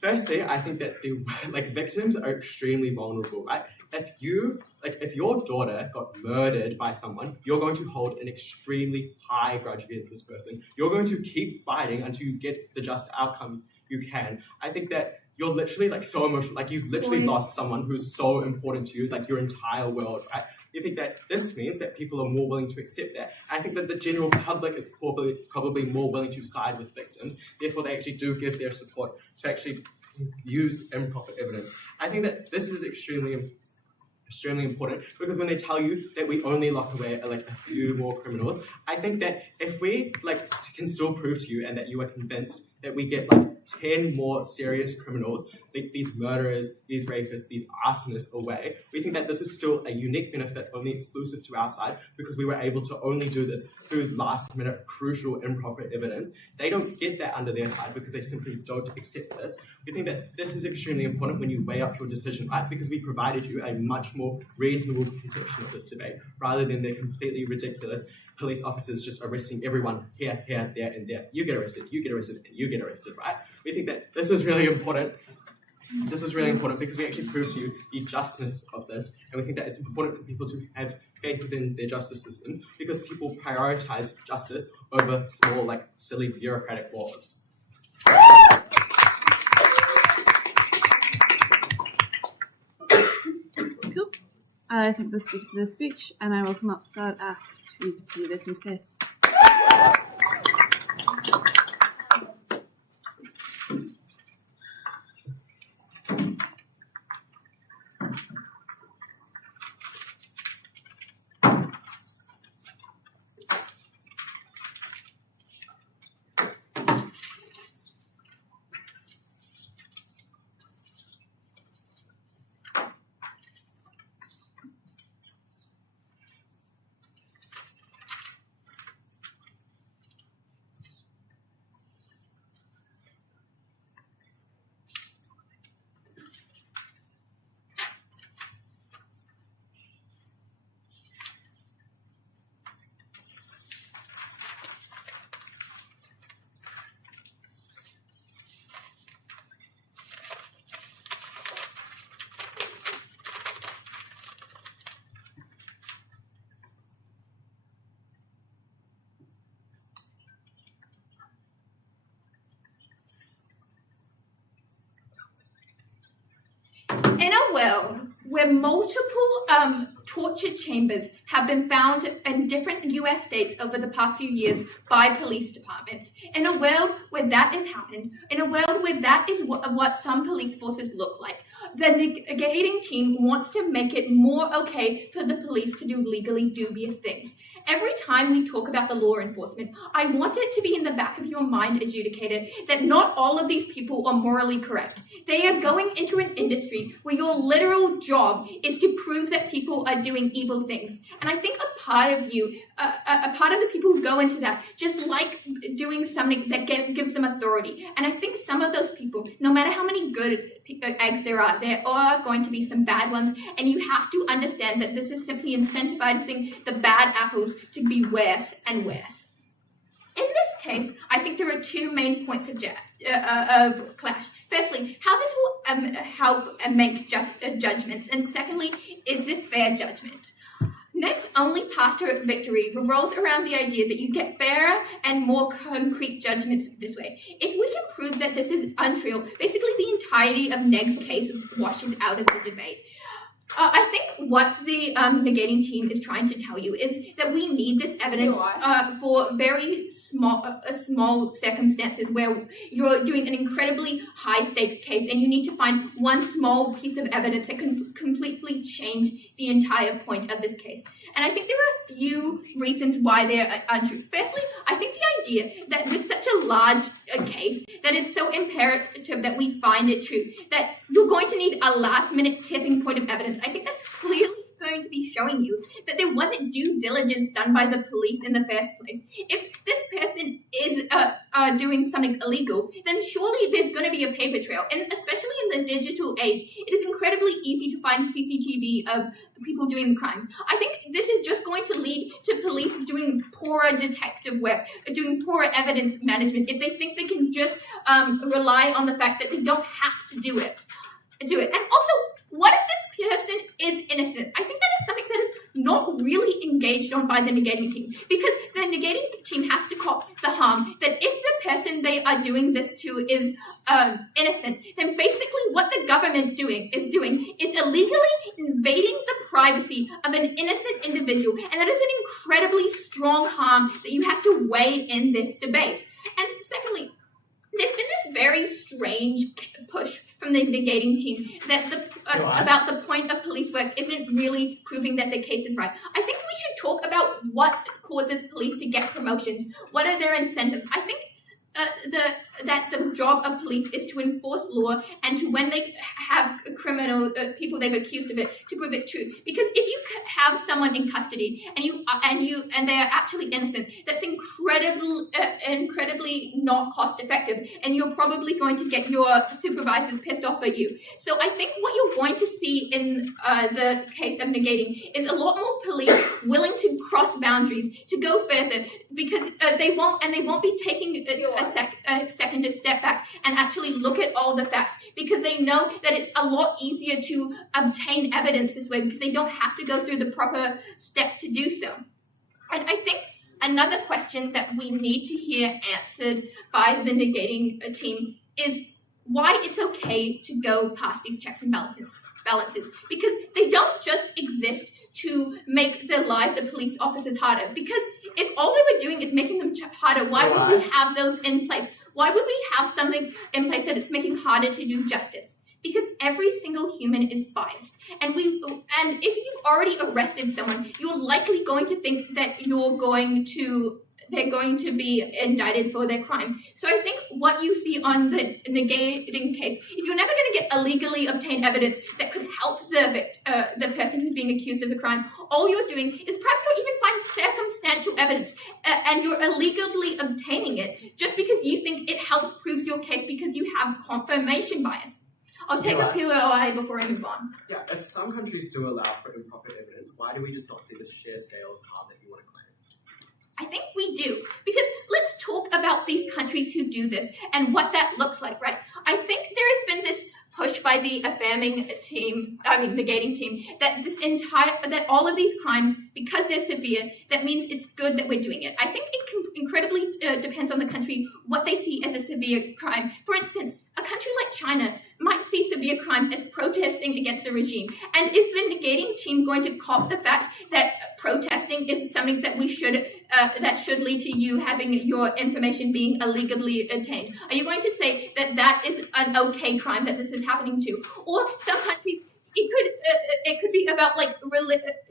Firstly, I think that the victims are extremely vulnerable, right? If your daughter got murdered by someone, you're going to hold an extremely high grudge against this person. You're going to keep fighting until you get the just outcome you can. I think that you're literally so emotional, you've literally lost someone who's so important to you, your entire world, right? You think that this means that people are more willing to accept that. I think that the general public is probably more willing to side with victims. Therefore, they actually do give their support to actually use improper evidence. I think that this is extremely important because when they tell you that we only lock away a few more criminals, I think that if we can still prove to you and that you are convinced that we get like 10 more serious criminals, these murderers, these rapists, these arsonists away. We think that this is still a unique benefit, only exclusive to our side, because we were able to only do this through last minute crucial improper evidence. They don't get that under their side because they simply don't accept this. We think that this is extremely important when you weigh up your decision, right? Because we provided you a much more reasonable conception of this debate, rather than their completely ridiculous police officers just arresting everyone here, there, and there. You get arrested, and you get arrested, right? We think that this is really important. This is really important because we actually prove to you the justness of this, and we think that it's important for people to have faith within their justice system because people prioritize justice over small, like, silly bureaucratic laws. I thank the speaker for their speech, and I welcome up third ask to continue this case. In a world where multiple torture chambers have been found in different US states over the past few years by police departments, in a world where that has happened, in a world where that is what some police forces look like, the negating team wants to make it more okay for the police to do legally dubious things. Every time we talk about the law enforcement, I want it to be in the back of your mind, adjudicator, that not all of these people are morally correct. They are going into an industry where your literal job is to prove that people are doing evil things. And I think a part of you, a part of the people who go into that, just like doing something that gives them authority. And I think some of those people, no matter how many good eggs there are going to be some bad ones. And you have to understand that this is simply incentivizing the bad apples to be worse and worse. In this case, I think there are two main points of clash. Firstly, how this will help make judgments, and secondly, is this fair judgment? Next, only path to victory revolves around the idea that you get fairer and more concrete judgments this way. If we can prove that this is untrue, basically the entirety of Neg's case washes out of the debate. I think what the negating team is trying to tell you is that we need this evidence for very small circumstances where you're doing an incredibly high stakes case and you need to find one small piece of evidence that can completely change the entire point of this case. And I think there are a few reasons why they're untrue. Firstly, I think the idea that with such a large case that it's so imperative that we find it true, that you're going to need a last minute tipping point of evidence. I think that's clearly going to be showing you that there wasn't due diligence done by the police in the first place. If this person is doing something illegal, then surely there's going to be a paper trail. And especially in the digital age, it is incredibly easy to find CCTV of people doing crimes. I think this is just going to lead to police doing poorer detective work, doing poorer evidence management, if they think they can just rely on the fact that they don't have to do it. And also, what if this person is innocent? I think that is something that is not really engaged on by the negating team, because the negating team has to cop the harm that if the person they are doing this to is innocent, then basically what the government is doing is illegally invading the privacy of an innocent individual, and that is an incredibly strong harm that you have to weigh in this debate. And secondly, there's been this very strange push from the negating team that about the point of police work isn't really proving that the case is right. I think we should talk about what causes police to get promotions. What are their incentives? I think that the job of police is to enforce law and to, when they have criminal people they've accused of it, to prove it's true. Because if you have someone in custody and they are actually innocent, that's incredibly not cost effective, and you're probably going to get your supervisors pissed off at you. So I think what you're going to see in the case of negating is a lot more police willing to cross boundaries, to go further, because they won't be taking a second to step back and actually look at all the facts, because they know that it's a lot easier to obtain evidence this way, because they don't have to go through the proper steps to do so. And I think another question that we need to hear answered by the negating team is why it's okay to go past these checks and balances, because they don't just exist to make the lives of police officers harder. Because if all they were doing is making them harder, why would we have those in place? Why would we have something in place that it's making harder to do justice? Because every single human is biased. And if you've already arrested someone, you're likely going to think that they're going to be indicted for their crime. So I think what you see on the negating case is you're never going to get illegally obtained evidence that could help the person who's being accused of the crime. All you're doing is perhaps you'll even find circumstantial evidence, and you're illegally obtaining it just because you think it helps prove your case because you have confirmation bias. I'll take a POI before I move on. Yeah, if some countries do allow for improper evidence, why do we just not see the sheer scale of harm that you want to claim? I think we do, because let's talk about these countries who do this and what that looks like, right? I think there has been this push by the negating team, that all of these crimes, because they're severe, that means it's good that we're doing it. I think it incredibly depends on the country what they see as a severe crime. For instance, a country like China might see severe crimes as protesting against the regime. And is the negating team going to cop the fact that protesting is something that that should lead to you having your information being illegally obtained? Are you going to say that that is an okay crime that this is happening to? Or some countries, it could be about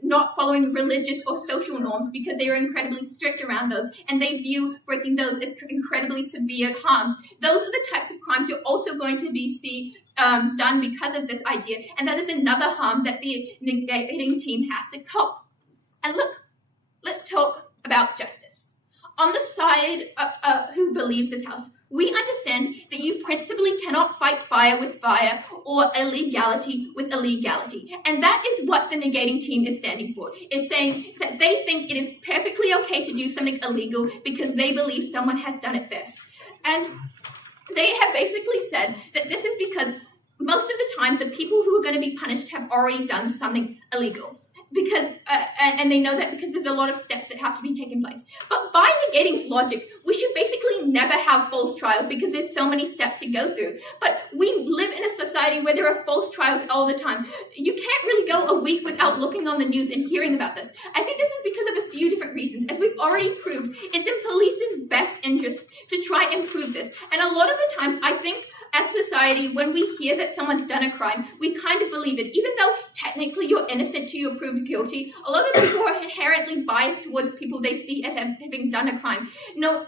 not following religious or social norms because they are incredibly strict around those, and they view breaking those as incredibly severe harms. Those are the types of crimes you're also going to see done because of this idea, and that is another harm that the negating team has to cope. And look, let's talk about justice. On the side who believes this house, we understand that you principally cannot fight fire with fire or illegality with illegality. And that is what the negating team is standing for, is saying that they think it is perfectly okay to do something illegal because they believe someone has done it first. And they have basically said that this is because most of the time the people who are going to be punished have already done something illegal. Because and they know that because there's a lot of steps that have to be taken place. But by negating's logic, we should basically never have false trials because there's so many steps to go through. But we live in a society where there are false trials all the time. You can't really go a week without looking on the news and hearing about this. I think this is because of a few different reasons. As we've already proved, it's in police's best interest to try and prove this. And a lot of the times, I think, as society, when we hear that someone's done a crime, we kind of believe it. Even though technically you're innocent till you're proved guilty, a lot of people are inherently biased towards people they see as having done a crime. No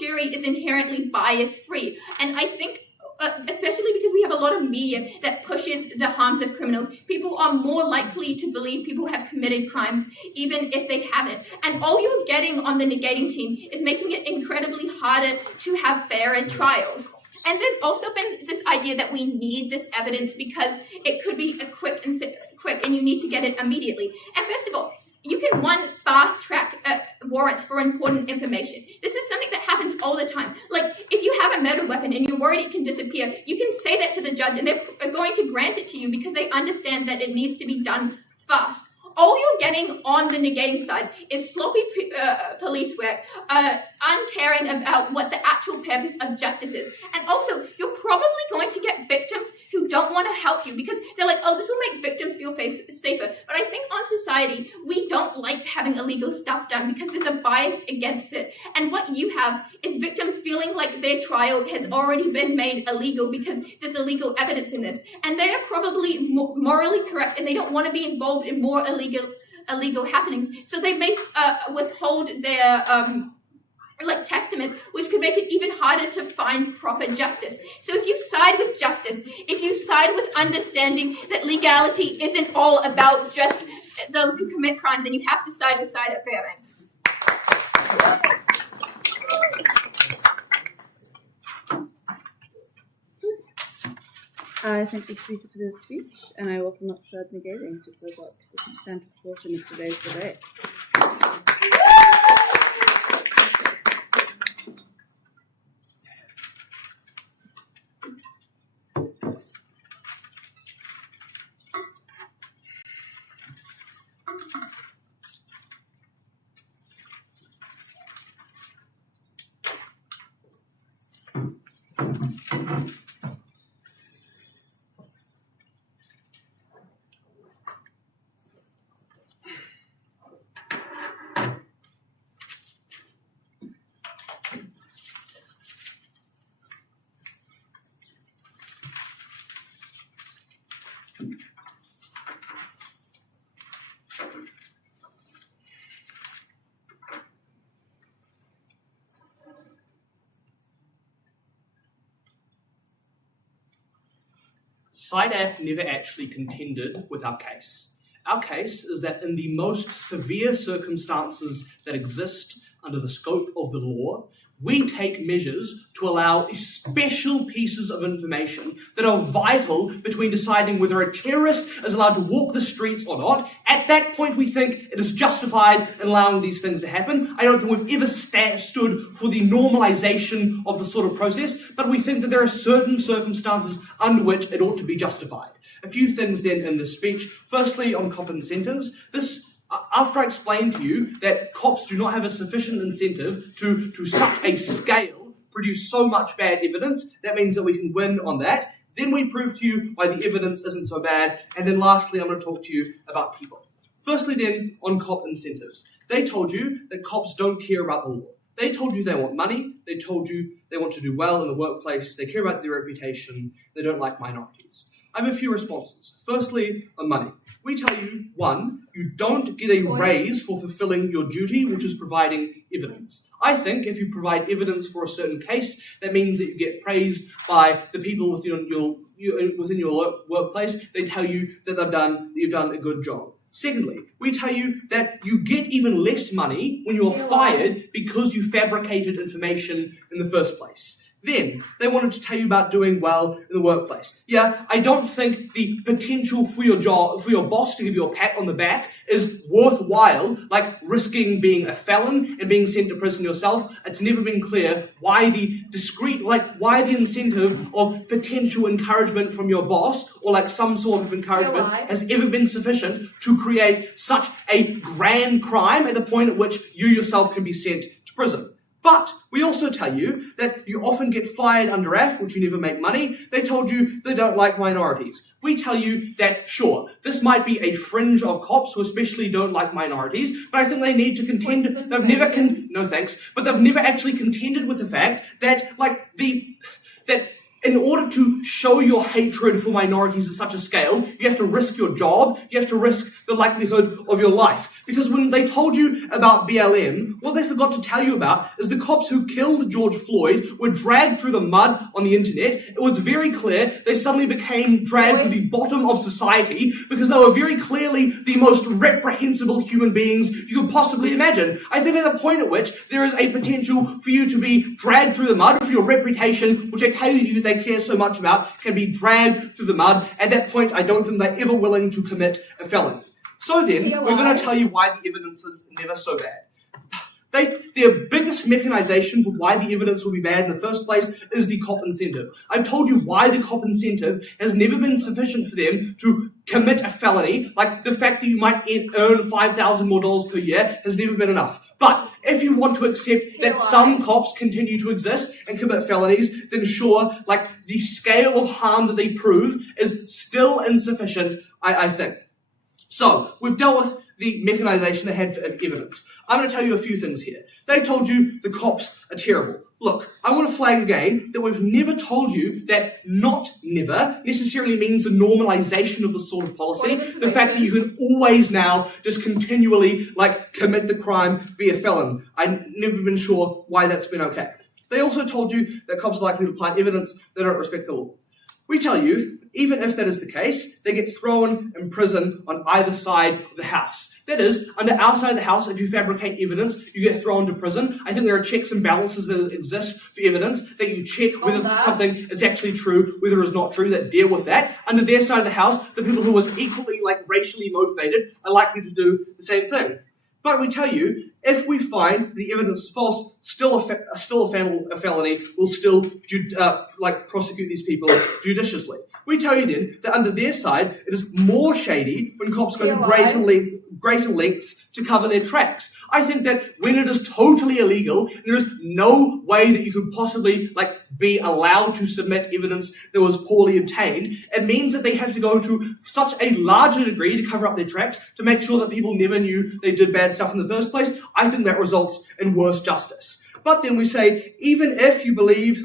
jury is inherently bias-free. And I think, especially because we have a lot of media that pushes the harms of criminals, people are more likely to believe people have committed crimes, even if they haven't. And all you're getting on the negating team is making it incredibly harder to have fairer trials. And there's also been this idea that we need this evidence because it could be quick and you need to get it immediately. And first of all, you can fast track warrants for important information. This is something that happens all the time. Like, if you have a murder weapon and you're worried it can disappear, you can say that to the judge and they're going to grant it to you because they understand that it needs to be done fast. All you're getting on the negating side is sloppy police work, uncaring about what the actual purpose of justice is. And also, you're probably going to get victims who don't want to help you because they're like, oh, this will make victims feel safer. But I think on society, we don't like having illegal stuff done because there's a bias against it. And what you have is victims feeling like their trial has already been made illegal because there's illegal evidence in this. And they are probably morally correct and they don't want to be involved in more illegal happenings. So they may withhold their like testament, which could make it even harder to find proper justice. So if you side with justice, if you side with understanding that legality isn't all about just those who commit crimes, then you have to side with Fairbanks. I thank the speaker for their speech, and I open up third negating to close up the substantive portion of today's debate. Side F never actually contended with our case. Our case is that in the most severe circumstances that exist under the scope of the law, we take measures to allow special pieces of information that are vital between deciding whether a terrorist is allowed to walk the streets or not. At that point, we think it is justified in allowing these things to happen. I don't think we've ever stood for the normalization of the sort of process, but we think that there are certain circumstances under which it ought to be justified. A few things then in this speech. Firstly, on cop incentives. After I explained to you that cops do not have a sufficient incentive to such a scale produce so much bad evidence, that means that we can win on that. Then we prove to you why the evidence isn't so bad. And then lastly, I'm going to talk to you about people. Firstly then, on cop incentives. They told you that cops don't care about the law. They told you they want money. They told you they want to do well in the workplace. They care about their reputation. They don't like minorities. I have a few responses. Firstly, on money. We tell you, one, you don't get a raise for fulfilling your duty, which is providing evidence. I think if you provide evidence for a certain case, that means that you get praised by the people within your workplace. They tell you that you've done a good job. Secondly, we tell you that you get even less money when you're fired because you fabricated information in the first place. Then, they wanted to tell you about doing well in the workplace. Yeah, I don't think the potential for your boss to give you a pat on the back is worthwhile, like risking being a felon and being sent to prison yourself. It's never been clear why the incentive of potential encouragement from your boss, or like some sort of encouragement, has ever been sufficient to create such a grand crime at the point at which you yourself can be sent to prison. But we also tell you that you often get fired under F, which you never make money. They told you they don't like minorities. We tell you that, sure, this might be a fringe of cops who especially don't like minorities, but I think they need to contend. They've never actually contended with the fact that, in order to show your hatred for minorities at such a scale, you have to risk your job, you have to risk the likelihood of your life. Because when they told you about BLM, what they forgot to tell you about is the cops who killed George Floyd were dragged through the mud on the internet. It was very clear they suddenly became dragged to the bottom of society because they were very clearly the most reprehensible human beings you could possibly imagine. I think at the point at which there is a potential for you to be dragged through the mud, for your reputation, which I tell you they care so much about, can be dragged through the mud. At that point, I don't think they're ever willing to commit a felony. So then, we're going to tell you why the evidence is never so bad. Their biggest mechanization for why the evidence will be bad in the first place is the cop incentive. I've told you why the cop incentive has never been sufficient for them to commit a felony. Like the fact that you might earn $5,000 more per year has never been enough. But if you want to accept that some cops continue to exist and commit felonies, then sure, the scale of harm that they prove is still insufficient, I think. So, we've dealt with the mechanization they had for evidence. I'm going to tell you a few things here. They told you the cops are terrible. Look, I want to flag again that we've never told you that not never necessarily means the normalization of the sort of policy. The fact that you can always now just continually commit the crime, be a felon. I've never been sure why that's been okay. They also told you that cops are likely to plant evidence they don't respect the law. We tell you, even if that is the case, they get thrown in prison on either side of the house. That is, under our side of the house, if you fabricate evidence, you get thrown to prison. I think there are checks and balances that exist for evidence, that you check whether something is actually true, whether it's not true, that deal with that. Under their side of the house, the people who are equally racially motivated are likely to do the same thing. But we tell you, if we find the evidence is false, still a felony, we'll still prosecute these people judiciously. We tell you then that under their side, it is more shady when cops go to greater lengths to cover their tracks. I think that when it is totally illegal, there is no way that you could possibly be allowed to submit evidence that was poorly obtained. It means that they have to go to such a larger degree to cover up their tracks to make sure that people never knew they did bad stuff in the first place. I think that results in worse justice. But then we say, even if you believe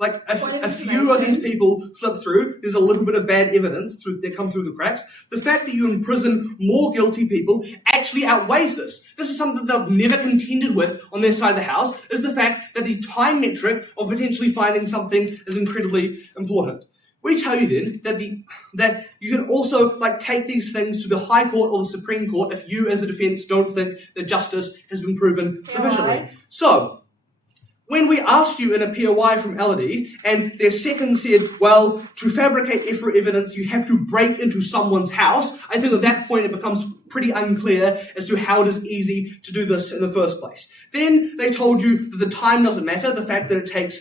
a few of these people slip through, there's a little bit of bad evidence they come through the cracks. The fact that you imprison more guilty people actually outweighs this. This is something that they've never contended with on their side of the house, is the fact that the time metric of potentially finding something is incredibly important. We tell you then that you can also take these things to the High Court or the Supreme Court if you as a defence don't think that justice has been proven sufficiently. So, when we asked you in a POI from Elodie, and their second said, well, to fabricate evidence, you have to break into someone's house, I think at that point it becomes pretty unclear as to how it is easy to do this in the first place. Then they told you that the time doesn't matter, the fact that it takes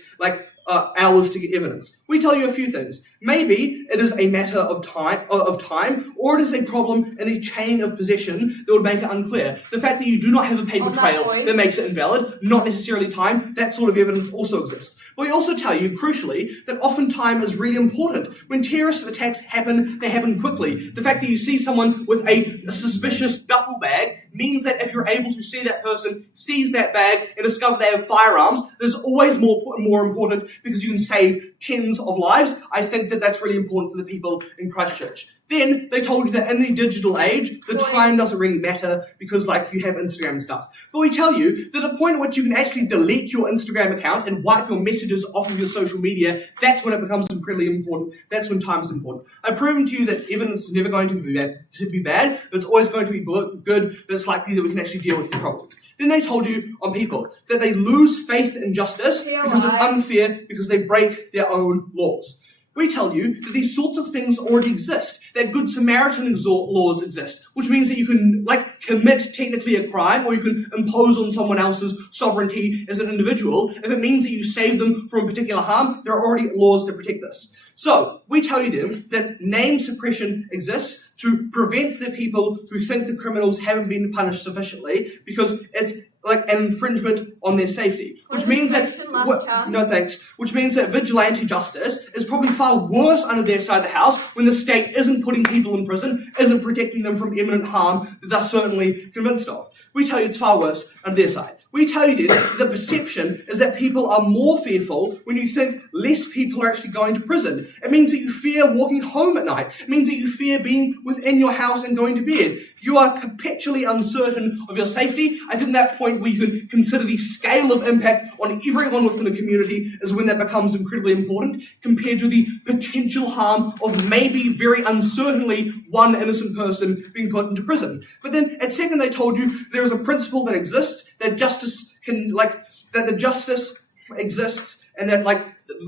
hours to get evidence. We tell you a few things. Maybe it is a matter of time, or it is a problem in the chain of possession that would make it unclear. The fact that you do not have a paper trail that makes it invalid, not necessarily time, that sort of evidence also exists. But we also tell you, crucially, that often time is really important. When terrorist attacks happen, they happen quickly. The fact that you see someone with a suspicious duffel bag means that if you're able to see that person, seize that bag, and discover they have firearms, there's always more important because you can save tens of lives. I think that that's really important for the people in Christchurch. Then they told you that in the digital age, the time doesn't really matter because you have Instagram and stuff. But we tell you that the point at which you can actually delete your Instagram account and wipe your messages off of your social media, that's when it becomes incredibly important. That's when time is important. I've proven to you that evidence is never going to be bad. It's always going to be good, but it's likely that we can actually deal with these problems. Then they told you on people that they lose faith in justice because it's unfair because they break their own laws. We tell you that these sorts of things already exist, that Good Samaritan laws exist, which means that you can, commit technically a crime, or you can impose on someone else's sovereignty as an individual. If it means that you save them from particular harm, there are already laws that protect this. So, we tell you then that name suppression exists to prevent the people who think the criminals haven't been punished sufficiently, because it's an infringement on their safety. Which means that vigilante justice is probably far worse under their side of the house when the state isn't putting people in prison, isn't protecting them from imminent harm that they're certainly convinced of. We tell you it's far worse under their side. We tell you then that the perception is that people are more fearful when you think less people are actually going to prison. It means that you fear walking home at night. It means that you fear being within your house and going to bed. You are perpetually uncertain of your safety. I think that point where you can consider the scale of impact on everyone within a community is when that becomes incredibly important compared to the potential harm of maybe very uncertainly one innocent person being put into prison. But then at second they told you there is a principle that exists, that justice exists, and that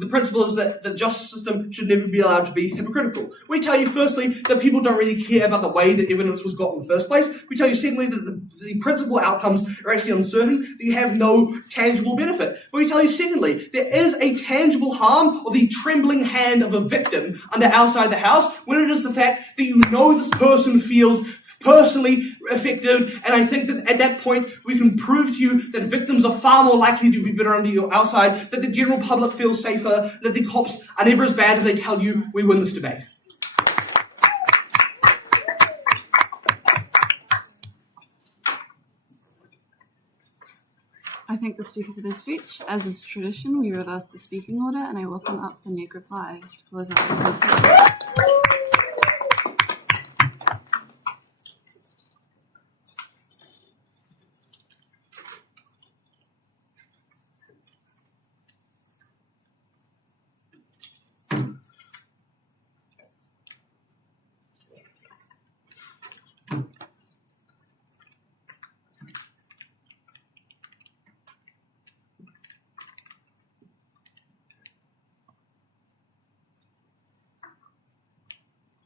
the principle is that the justice system should never be allowed to be hypocritical. We tell you firstly that people don't really care about the way that evidence was got in the first place. We tell you secondly that the principal outcomes are actually uncertain, that you have no tangible benefit. But we tell you secondly, there is a tangible harm of the trembling hand of a victim under our side of the house when it is the fact that you know this person feels personally affected, and I think that at that point we can prove to you that victims are far more likely to be better under our side, that the general public feels safer, that the cops are never as bad as they tell you. We win this debate. I thank the speaker for their speech. As is tradition, we reverse the speaking order, and I welcome up the Nick reply to close out the presentation.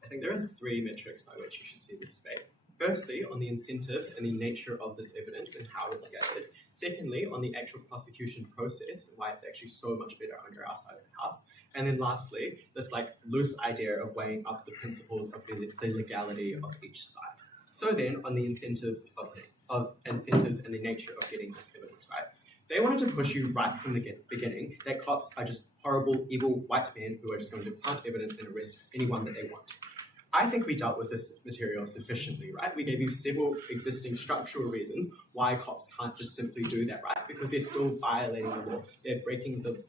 I think there are three metrics by which you should see this debate. Firstly, on the incentives and the nature of this evidence and how it's gathered. Secondly, on the actual prosecution process and why it's actually so much better under our side of the house. And then lastly, this loose idea of weighing up the principles of the legality of each side. So then, on the incentives of incentives and the nature of getting this evidence right. They wanted to push you right from the beginning that cops are just horrible, evil white men who are just going to plant evidence and arrest anyone that they want. I think we dealt with this material sufficiently, right? We gave you several existing structural reasons why cops can't just simply do that, right? Because they're still violating the law. They're breaking the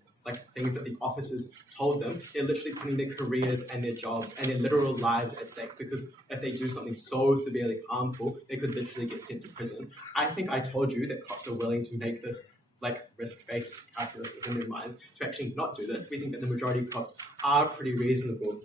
things that the officers told them. They're literally putting their careers and their jobs and their literal lives at stake, because if they do something so severely harmful, they could literally get sent to prison. I think I told you that cops are willing to make this risk-based calculus in their minds to actually not do this. We think that the majority of cops are pretty reasonable,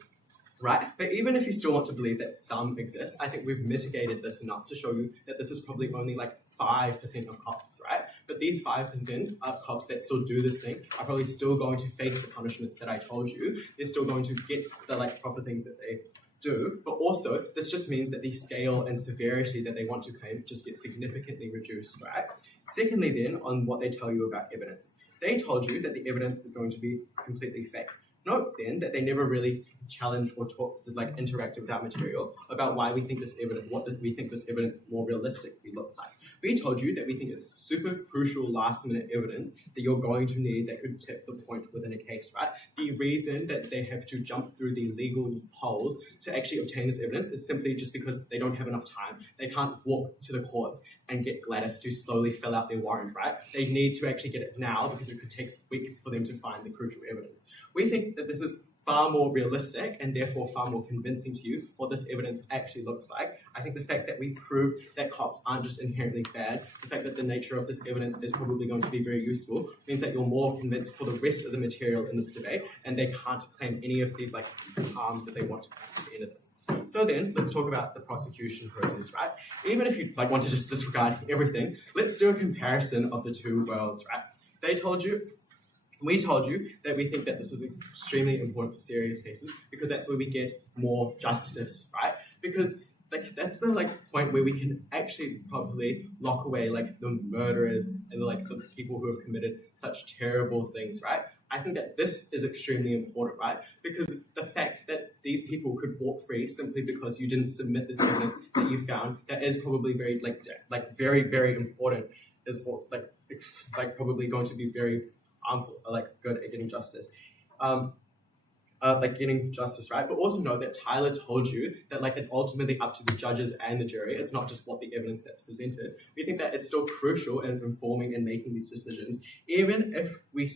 right? But even if you still want to believe that some exist, I think we've mitigated this enough to show you that this is probably only 5% of cops, right? But these 5% of cops that still do this thing are probably still going to face the punishments that I told you. They're still going to get the proper things that they do, but also this just means that the scale and severity that they want to claim just gets significantly reduced, right? Secondly then, on what they tell you about evidence. They told you that the evidence is going to be completely fake. Note then that they never really challenged or interacted with our material about why we think this evidence, we think this evidence more realistically looks like. We told you that we think it's super crucial last-minute evidence that you're going to need that could tip the point within a case, right? The reason that they have to jump through the legal holes to actually obtain this evidence is simply just because they don't have enough time. They can't walk to the courts and get Gladys to slowly fill out their warrant, right? They need to actually get it now because it could take weeks for them to find the crucial evidence. We think that this is far more realistic and therefore far more convincing to you what this evidence actually looks like. I think the fact that we prove that cops aren't just inherently bad, the fact that the nature of this evidence is probably going to be very useful, means that you're more convinced for the rest of the material in this debate, and they can't claim any of the harms that they want to at the end of this. So then, let's talk about the prosecution process, right? Even if you want to just disregard everything, let's do a comparison of the two worlds, right? We told you that we think that this is extremely important for serious cases because that's where we get more justice, right? Because that's the point where we can actually properly lock away the murderers and the people who have committed such terrible things, right? I think that this is extremely important, right? Because the fact that these people could walk free simply because you didn't submit this evidence that you found, that is probably very very, very important, is probably going to be very harmful, good at getting justice. Getting justice, right? But also know that Tyler told you that it's ultimately up to the judges and the jury. It's not just what the evidence that's presented. We think that it's still crucial in informing and making these decisions, even if we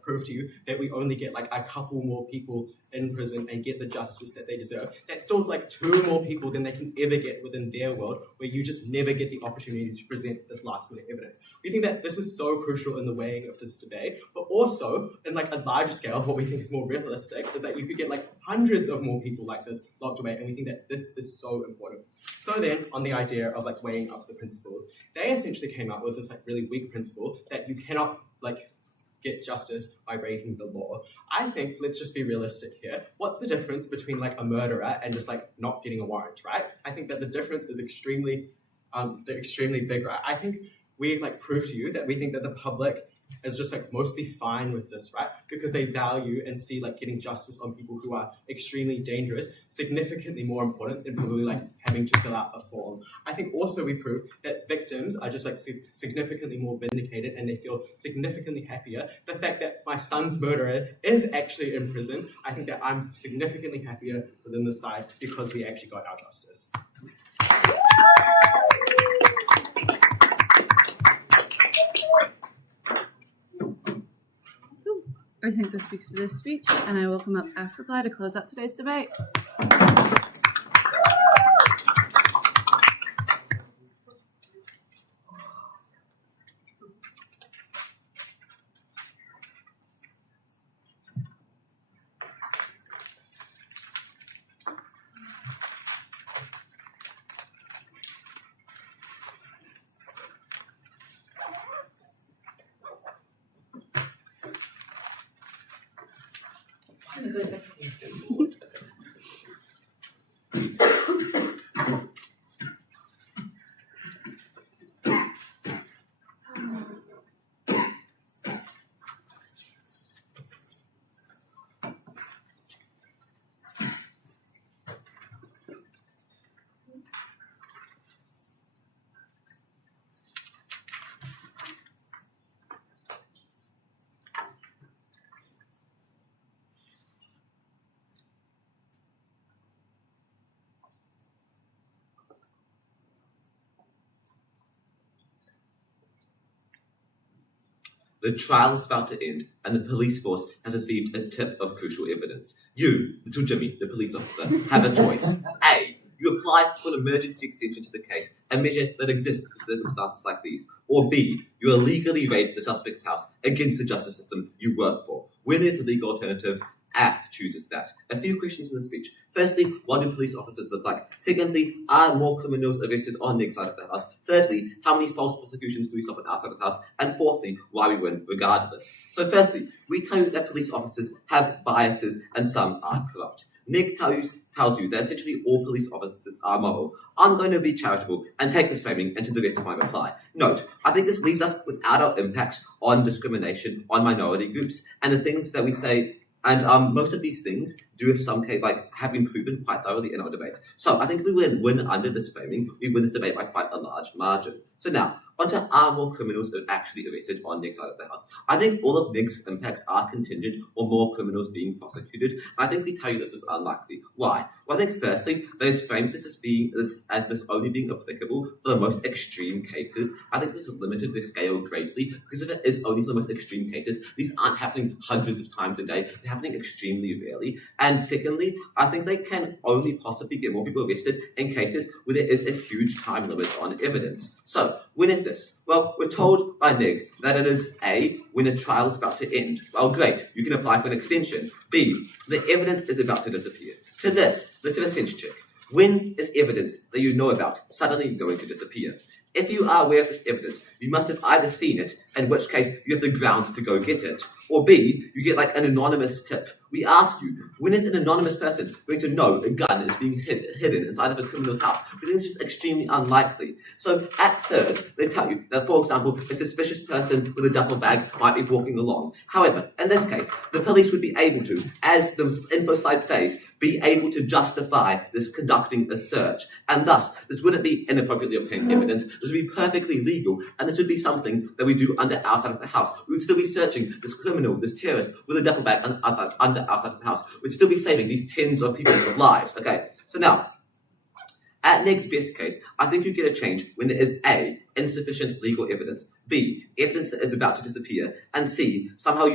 prove to you that we only get a couple more people in prison and get the justice that they deserve. That's still 2 more people than they can ever get within their world, where you just never get the opportunity to present this last minute evidence. We think that this is so crucial in the weighing of this debate, but also in a larger scale, what we think is more realistic is that you could get hundreds of more people like this locked away, and we think that this is so important. So then, on the idea of weighing up the principles, they essentially came up with this really weak principle that you cannot get justice by breaking the law. I think, let's just be realistic here. What's the difference between a murderer and just not getting a warrant, right? I think that the difference is extremely big, right? I think we prove to you that we think that the public is just mostly fine with this, right? Because they value and see getting justice on people who are extremely dangerous significantly more important than probably having to fill out a form. I think also we prove that victims are just significantly more vindicated and they feel significantly happier. The fact that my son's murderer is actually in prison, I think that I'm significantly happier within the side because we actually got our justice. I thank the speaker for this speech, and I welcome up Af Reply to close out today's debate. The trial is about to end, and the police force has received a tip of crucial evidence. You, little Jimmy, the police officer, have a choice. A. You apply for an emergency extension to the case, a measure that exists for circumstances like these. Or B. You illegally raid the suspect's house against the justice system you work for. When there's a legal alternative, AF chooses that. A few questions in the speech. Firstly, what do police officers look like? Secondly, are more criminals arrested on Nick's side of the house? Thirdly, how many false prosecutions do we stop on our side of the house? And fourthly, why we win regardless. So firstly, we tell you that police officers have biases and some are corrupt. Nick tells you that essentially all police officers are moral. I'm going to be charitable and take this framing into the rest of my reply. Note, I think this leaves us without our impacts on discrimination, on minority groups, and the things that we say. And most of these things do, have some case, have been proven quite thoroughly in our debate. So I think if we win under this framing, we win this debate by quite a large margin. So now, onto are more criminals actually arrested on Nick's side of the house? I think all of Nick's impacts are contingent on more criminals being prosecuted. And I think we tell you this is unlikely. Why? Well, I think firstly, they've framed this as this only being applicable for the most extreme cases. I think this has limited the scale greatly, because if it is only for the most extreme cases, these aren't happening hundreds of times a day. They're happening extremely rarely. And secondly, I think they can only possibly get more people arrested in cases where there is a huge time limit on evidence. So, when is this? Well, we're told by Nick that it is A, when a trial is about to end. Well, great, you can apply for an extension. B, the evidence is about to disappear. To this, let's have a sense check. When is evidence that you know about suddenly going to disappear? If you are aware of this evidence, you must have either seen it, in which case you have the grounds to go get it, or B, you get an anonymous tip. We ask you, when is an anonymous person going to know a gun is being hidden inside of a criminal's house? We think it's just extremely unlikely. So at third, they tell you that, for example, a suspicious person with a duffel bag might be walking along. However, in this case, the police would be able to, as the info slide says, be able to justify this conducting a search. And thus, this wouldn't be inappropriately obtained evidence. This would be perfectly legal, and this would be something that we do under our side of the house. We would still be searching this criminal, this terrorist, with a duffel bag under our side of the house. We'd still be saving these tens of people's lives. Okay, so now, at Nick's best case, I think you get a change when there is A, insufficient legal evidence, B, evidence that is about to disappear, and C, somehow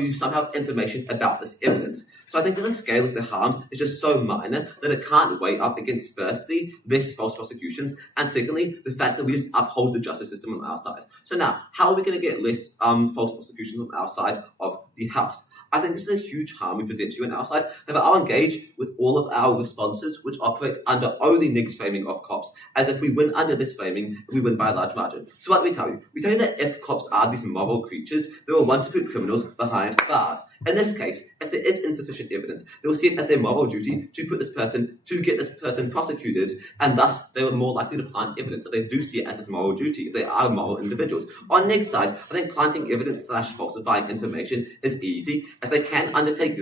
information about this evidence. So I think that the scale of the harms is just so minor that it can't weigh up against, firstly, less false prosecutions, and secondly, the fact that we just uphold the justice system on our side. So now, how are we going to get less false prosecutions on our side of the house? I think this is a huge harm we present to you on our side. However, I'll engage with all of our responses, which operate under only Nick's framing of cops, as if we win under this framing, we win by a large margin. So what do we tell you? We tell you that if cops are these moral creatures, they will want to put criminals behind bars. In this case, if there is insufficient evidence, they will see it as their moral duty to get this person prosecuted, and thus they are more likely to plant evidence if they do see it as this moral duty, if they are moral individuals. On Nick's side, I think planting evidence / falsifying information is easy, as they can undertake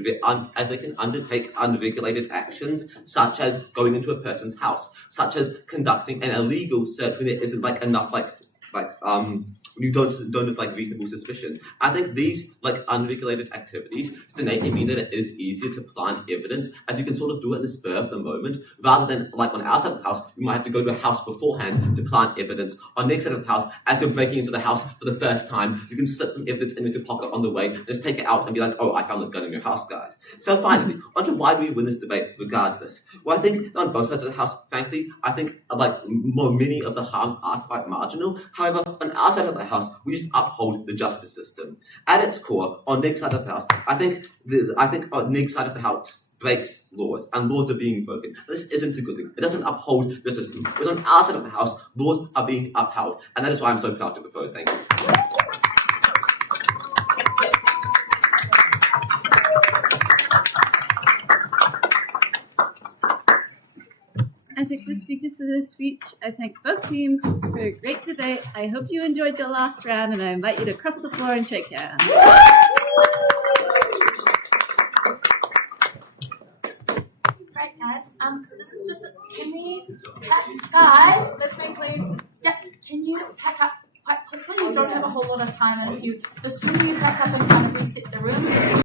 unregulated actions, such as going into a person's house, such as conducting an illegal search when there isn't enough when you don't have like reasonable suspicion. I think these like unregulated activities just innately mean that it is easier to plant evidence, as you can sort of do it in the spur of the moment, rather than like on our side of the house, you might have to go to a house beforehand to plant evidence. On the next side of the house, as you're breaking into the house for the first time, you can slip some evidence in with your pocket on the way and just take it out and be like, oh, I found this gun in your house, guys. So finally, onto why do we win this debate regardless? Well, I think on both sides of the house, frankly, I think like many of the harms are quite marginal. However, on our side of the house, we just uphold the justice system. At its core, on Nick's side of the house, I think on Nick's side of the house breaks laws, and laws are being broken. This isn't a good thing. It doesn't uphold the system. Whereas on our side of the house, laws are being upheld, and that is why I'm so proud to propose. Thank you. I thank the speaker for this speech. I thank both teams for a great debate. I hope you enjoyed your last round, and I invite you to cross the floor and shake hands. Right, guys. This is just. Can we, guys? Listening, please. Yep. Can you pack up quite quickly? You don't have a whole lot of time, and if you, the sooner you pack up and kind of reset the room,